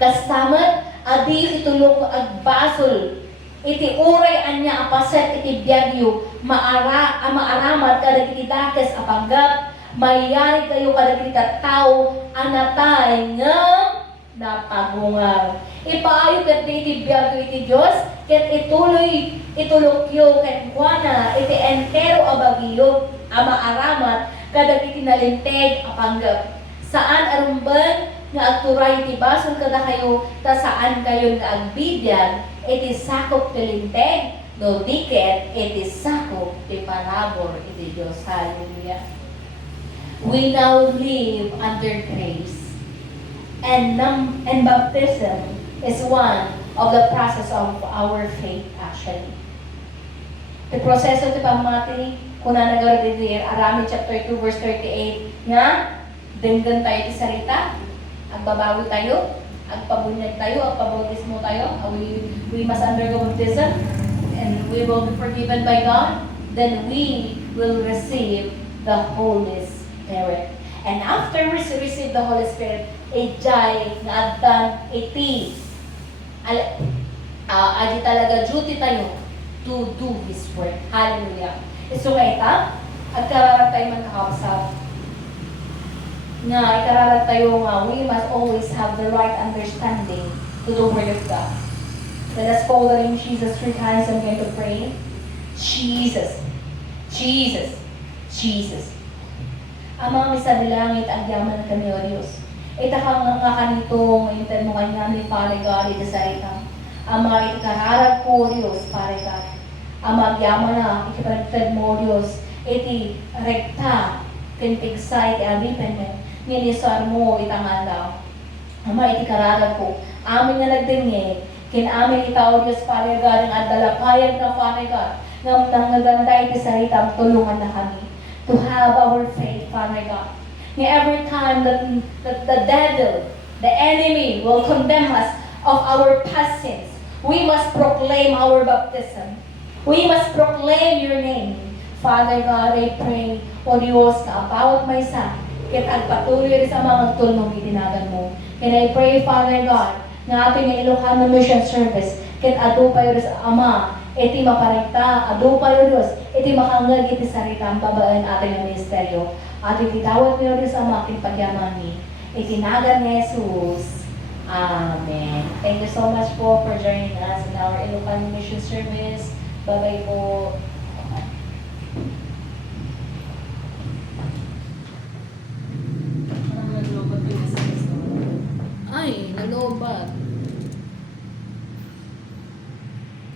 Kastamad adiyo itulong agbasol iti uray anya apaset iti biyagyo maaramat kadagiti dakes apanggap mayari kayo kadagiti tao anatay nga napagungar. Ipaayo ket iti biyagyo iti Dios ket itulokyo ket kuana iti entero abagiyo amaaramat kadagiti nalinteg apanggap. Saan arumban nga agturay iti basol kada kayo ta saan kayo nga agbibiyag iti sakop ti linteg no diket iti sakop ti parabor iti Dios. Hallelujah. We now live under grace. And baptism is one of the process of our faith actually. The proseso ti pamati kuna nagaradidiri Arami chapter 2 verse 38 nga denggan tayo ti sarita, agbabawi tayo, agpabunyag tayo, agpabautismo tayo, we must undergo baptism and we will be forgiven by God, then we will receive the Holy Spirit. And after we receive the Holy Spirit, ijay nga addan iti adi talaga duty tayo to do His work. Hallelujah. So ngayon, agkararat tayo man kakausap nga ikararat tayo nga we must always have the right understanding to the Word of God. Let us call the name Jesus 3 times. I'm going to pray. Jesus, Jesus, Jesus. Amang misa bilangit agyaman kami o Diyos. Itakang nga kanito, intan mo kanya ni Pare God, iti sarita. Ama, itikararag ko, Diyos, Pare God. Ama, agyaman na, ikiparagtad mo, Diyos, iti rekta, kinpigsa, iti abipen mo, nilisar mo, itangan daw. Ama, itikararag ko. Amin nga nagdingig, kinamin ikaw, Diyos, Pare God, ang adalapayag na Pare God, nga naganda iti sarita, tulungan na kami to have our faith, Father God. Every time that the devil, the enemy, will condemn us of our past sins, we must proclaim our baptism. We must proclaim your name. Father God, I pray, O Diyos, na about my son, kit agpatuloy sa mga tulong itinagan mo. And I pray, Father God, na ating Ilocano Mission Service, kit adu pa yun sa Ama, iti maparigta, adu pa yun, iti makangag iti sarita ang babaan ating ministeryo. At ititawad mo yun sa mga kinpagyaman ni. Itinagan ni Jesus. Amen. Thank you so much po for joining us in our Ilocano Mission Service. Bye-bye po.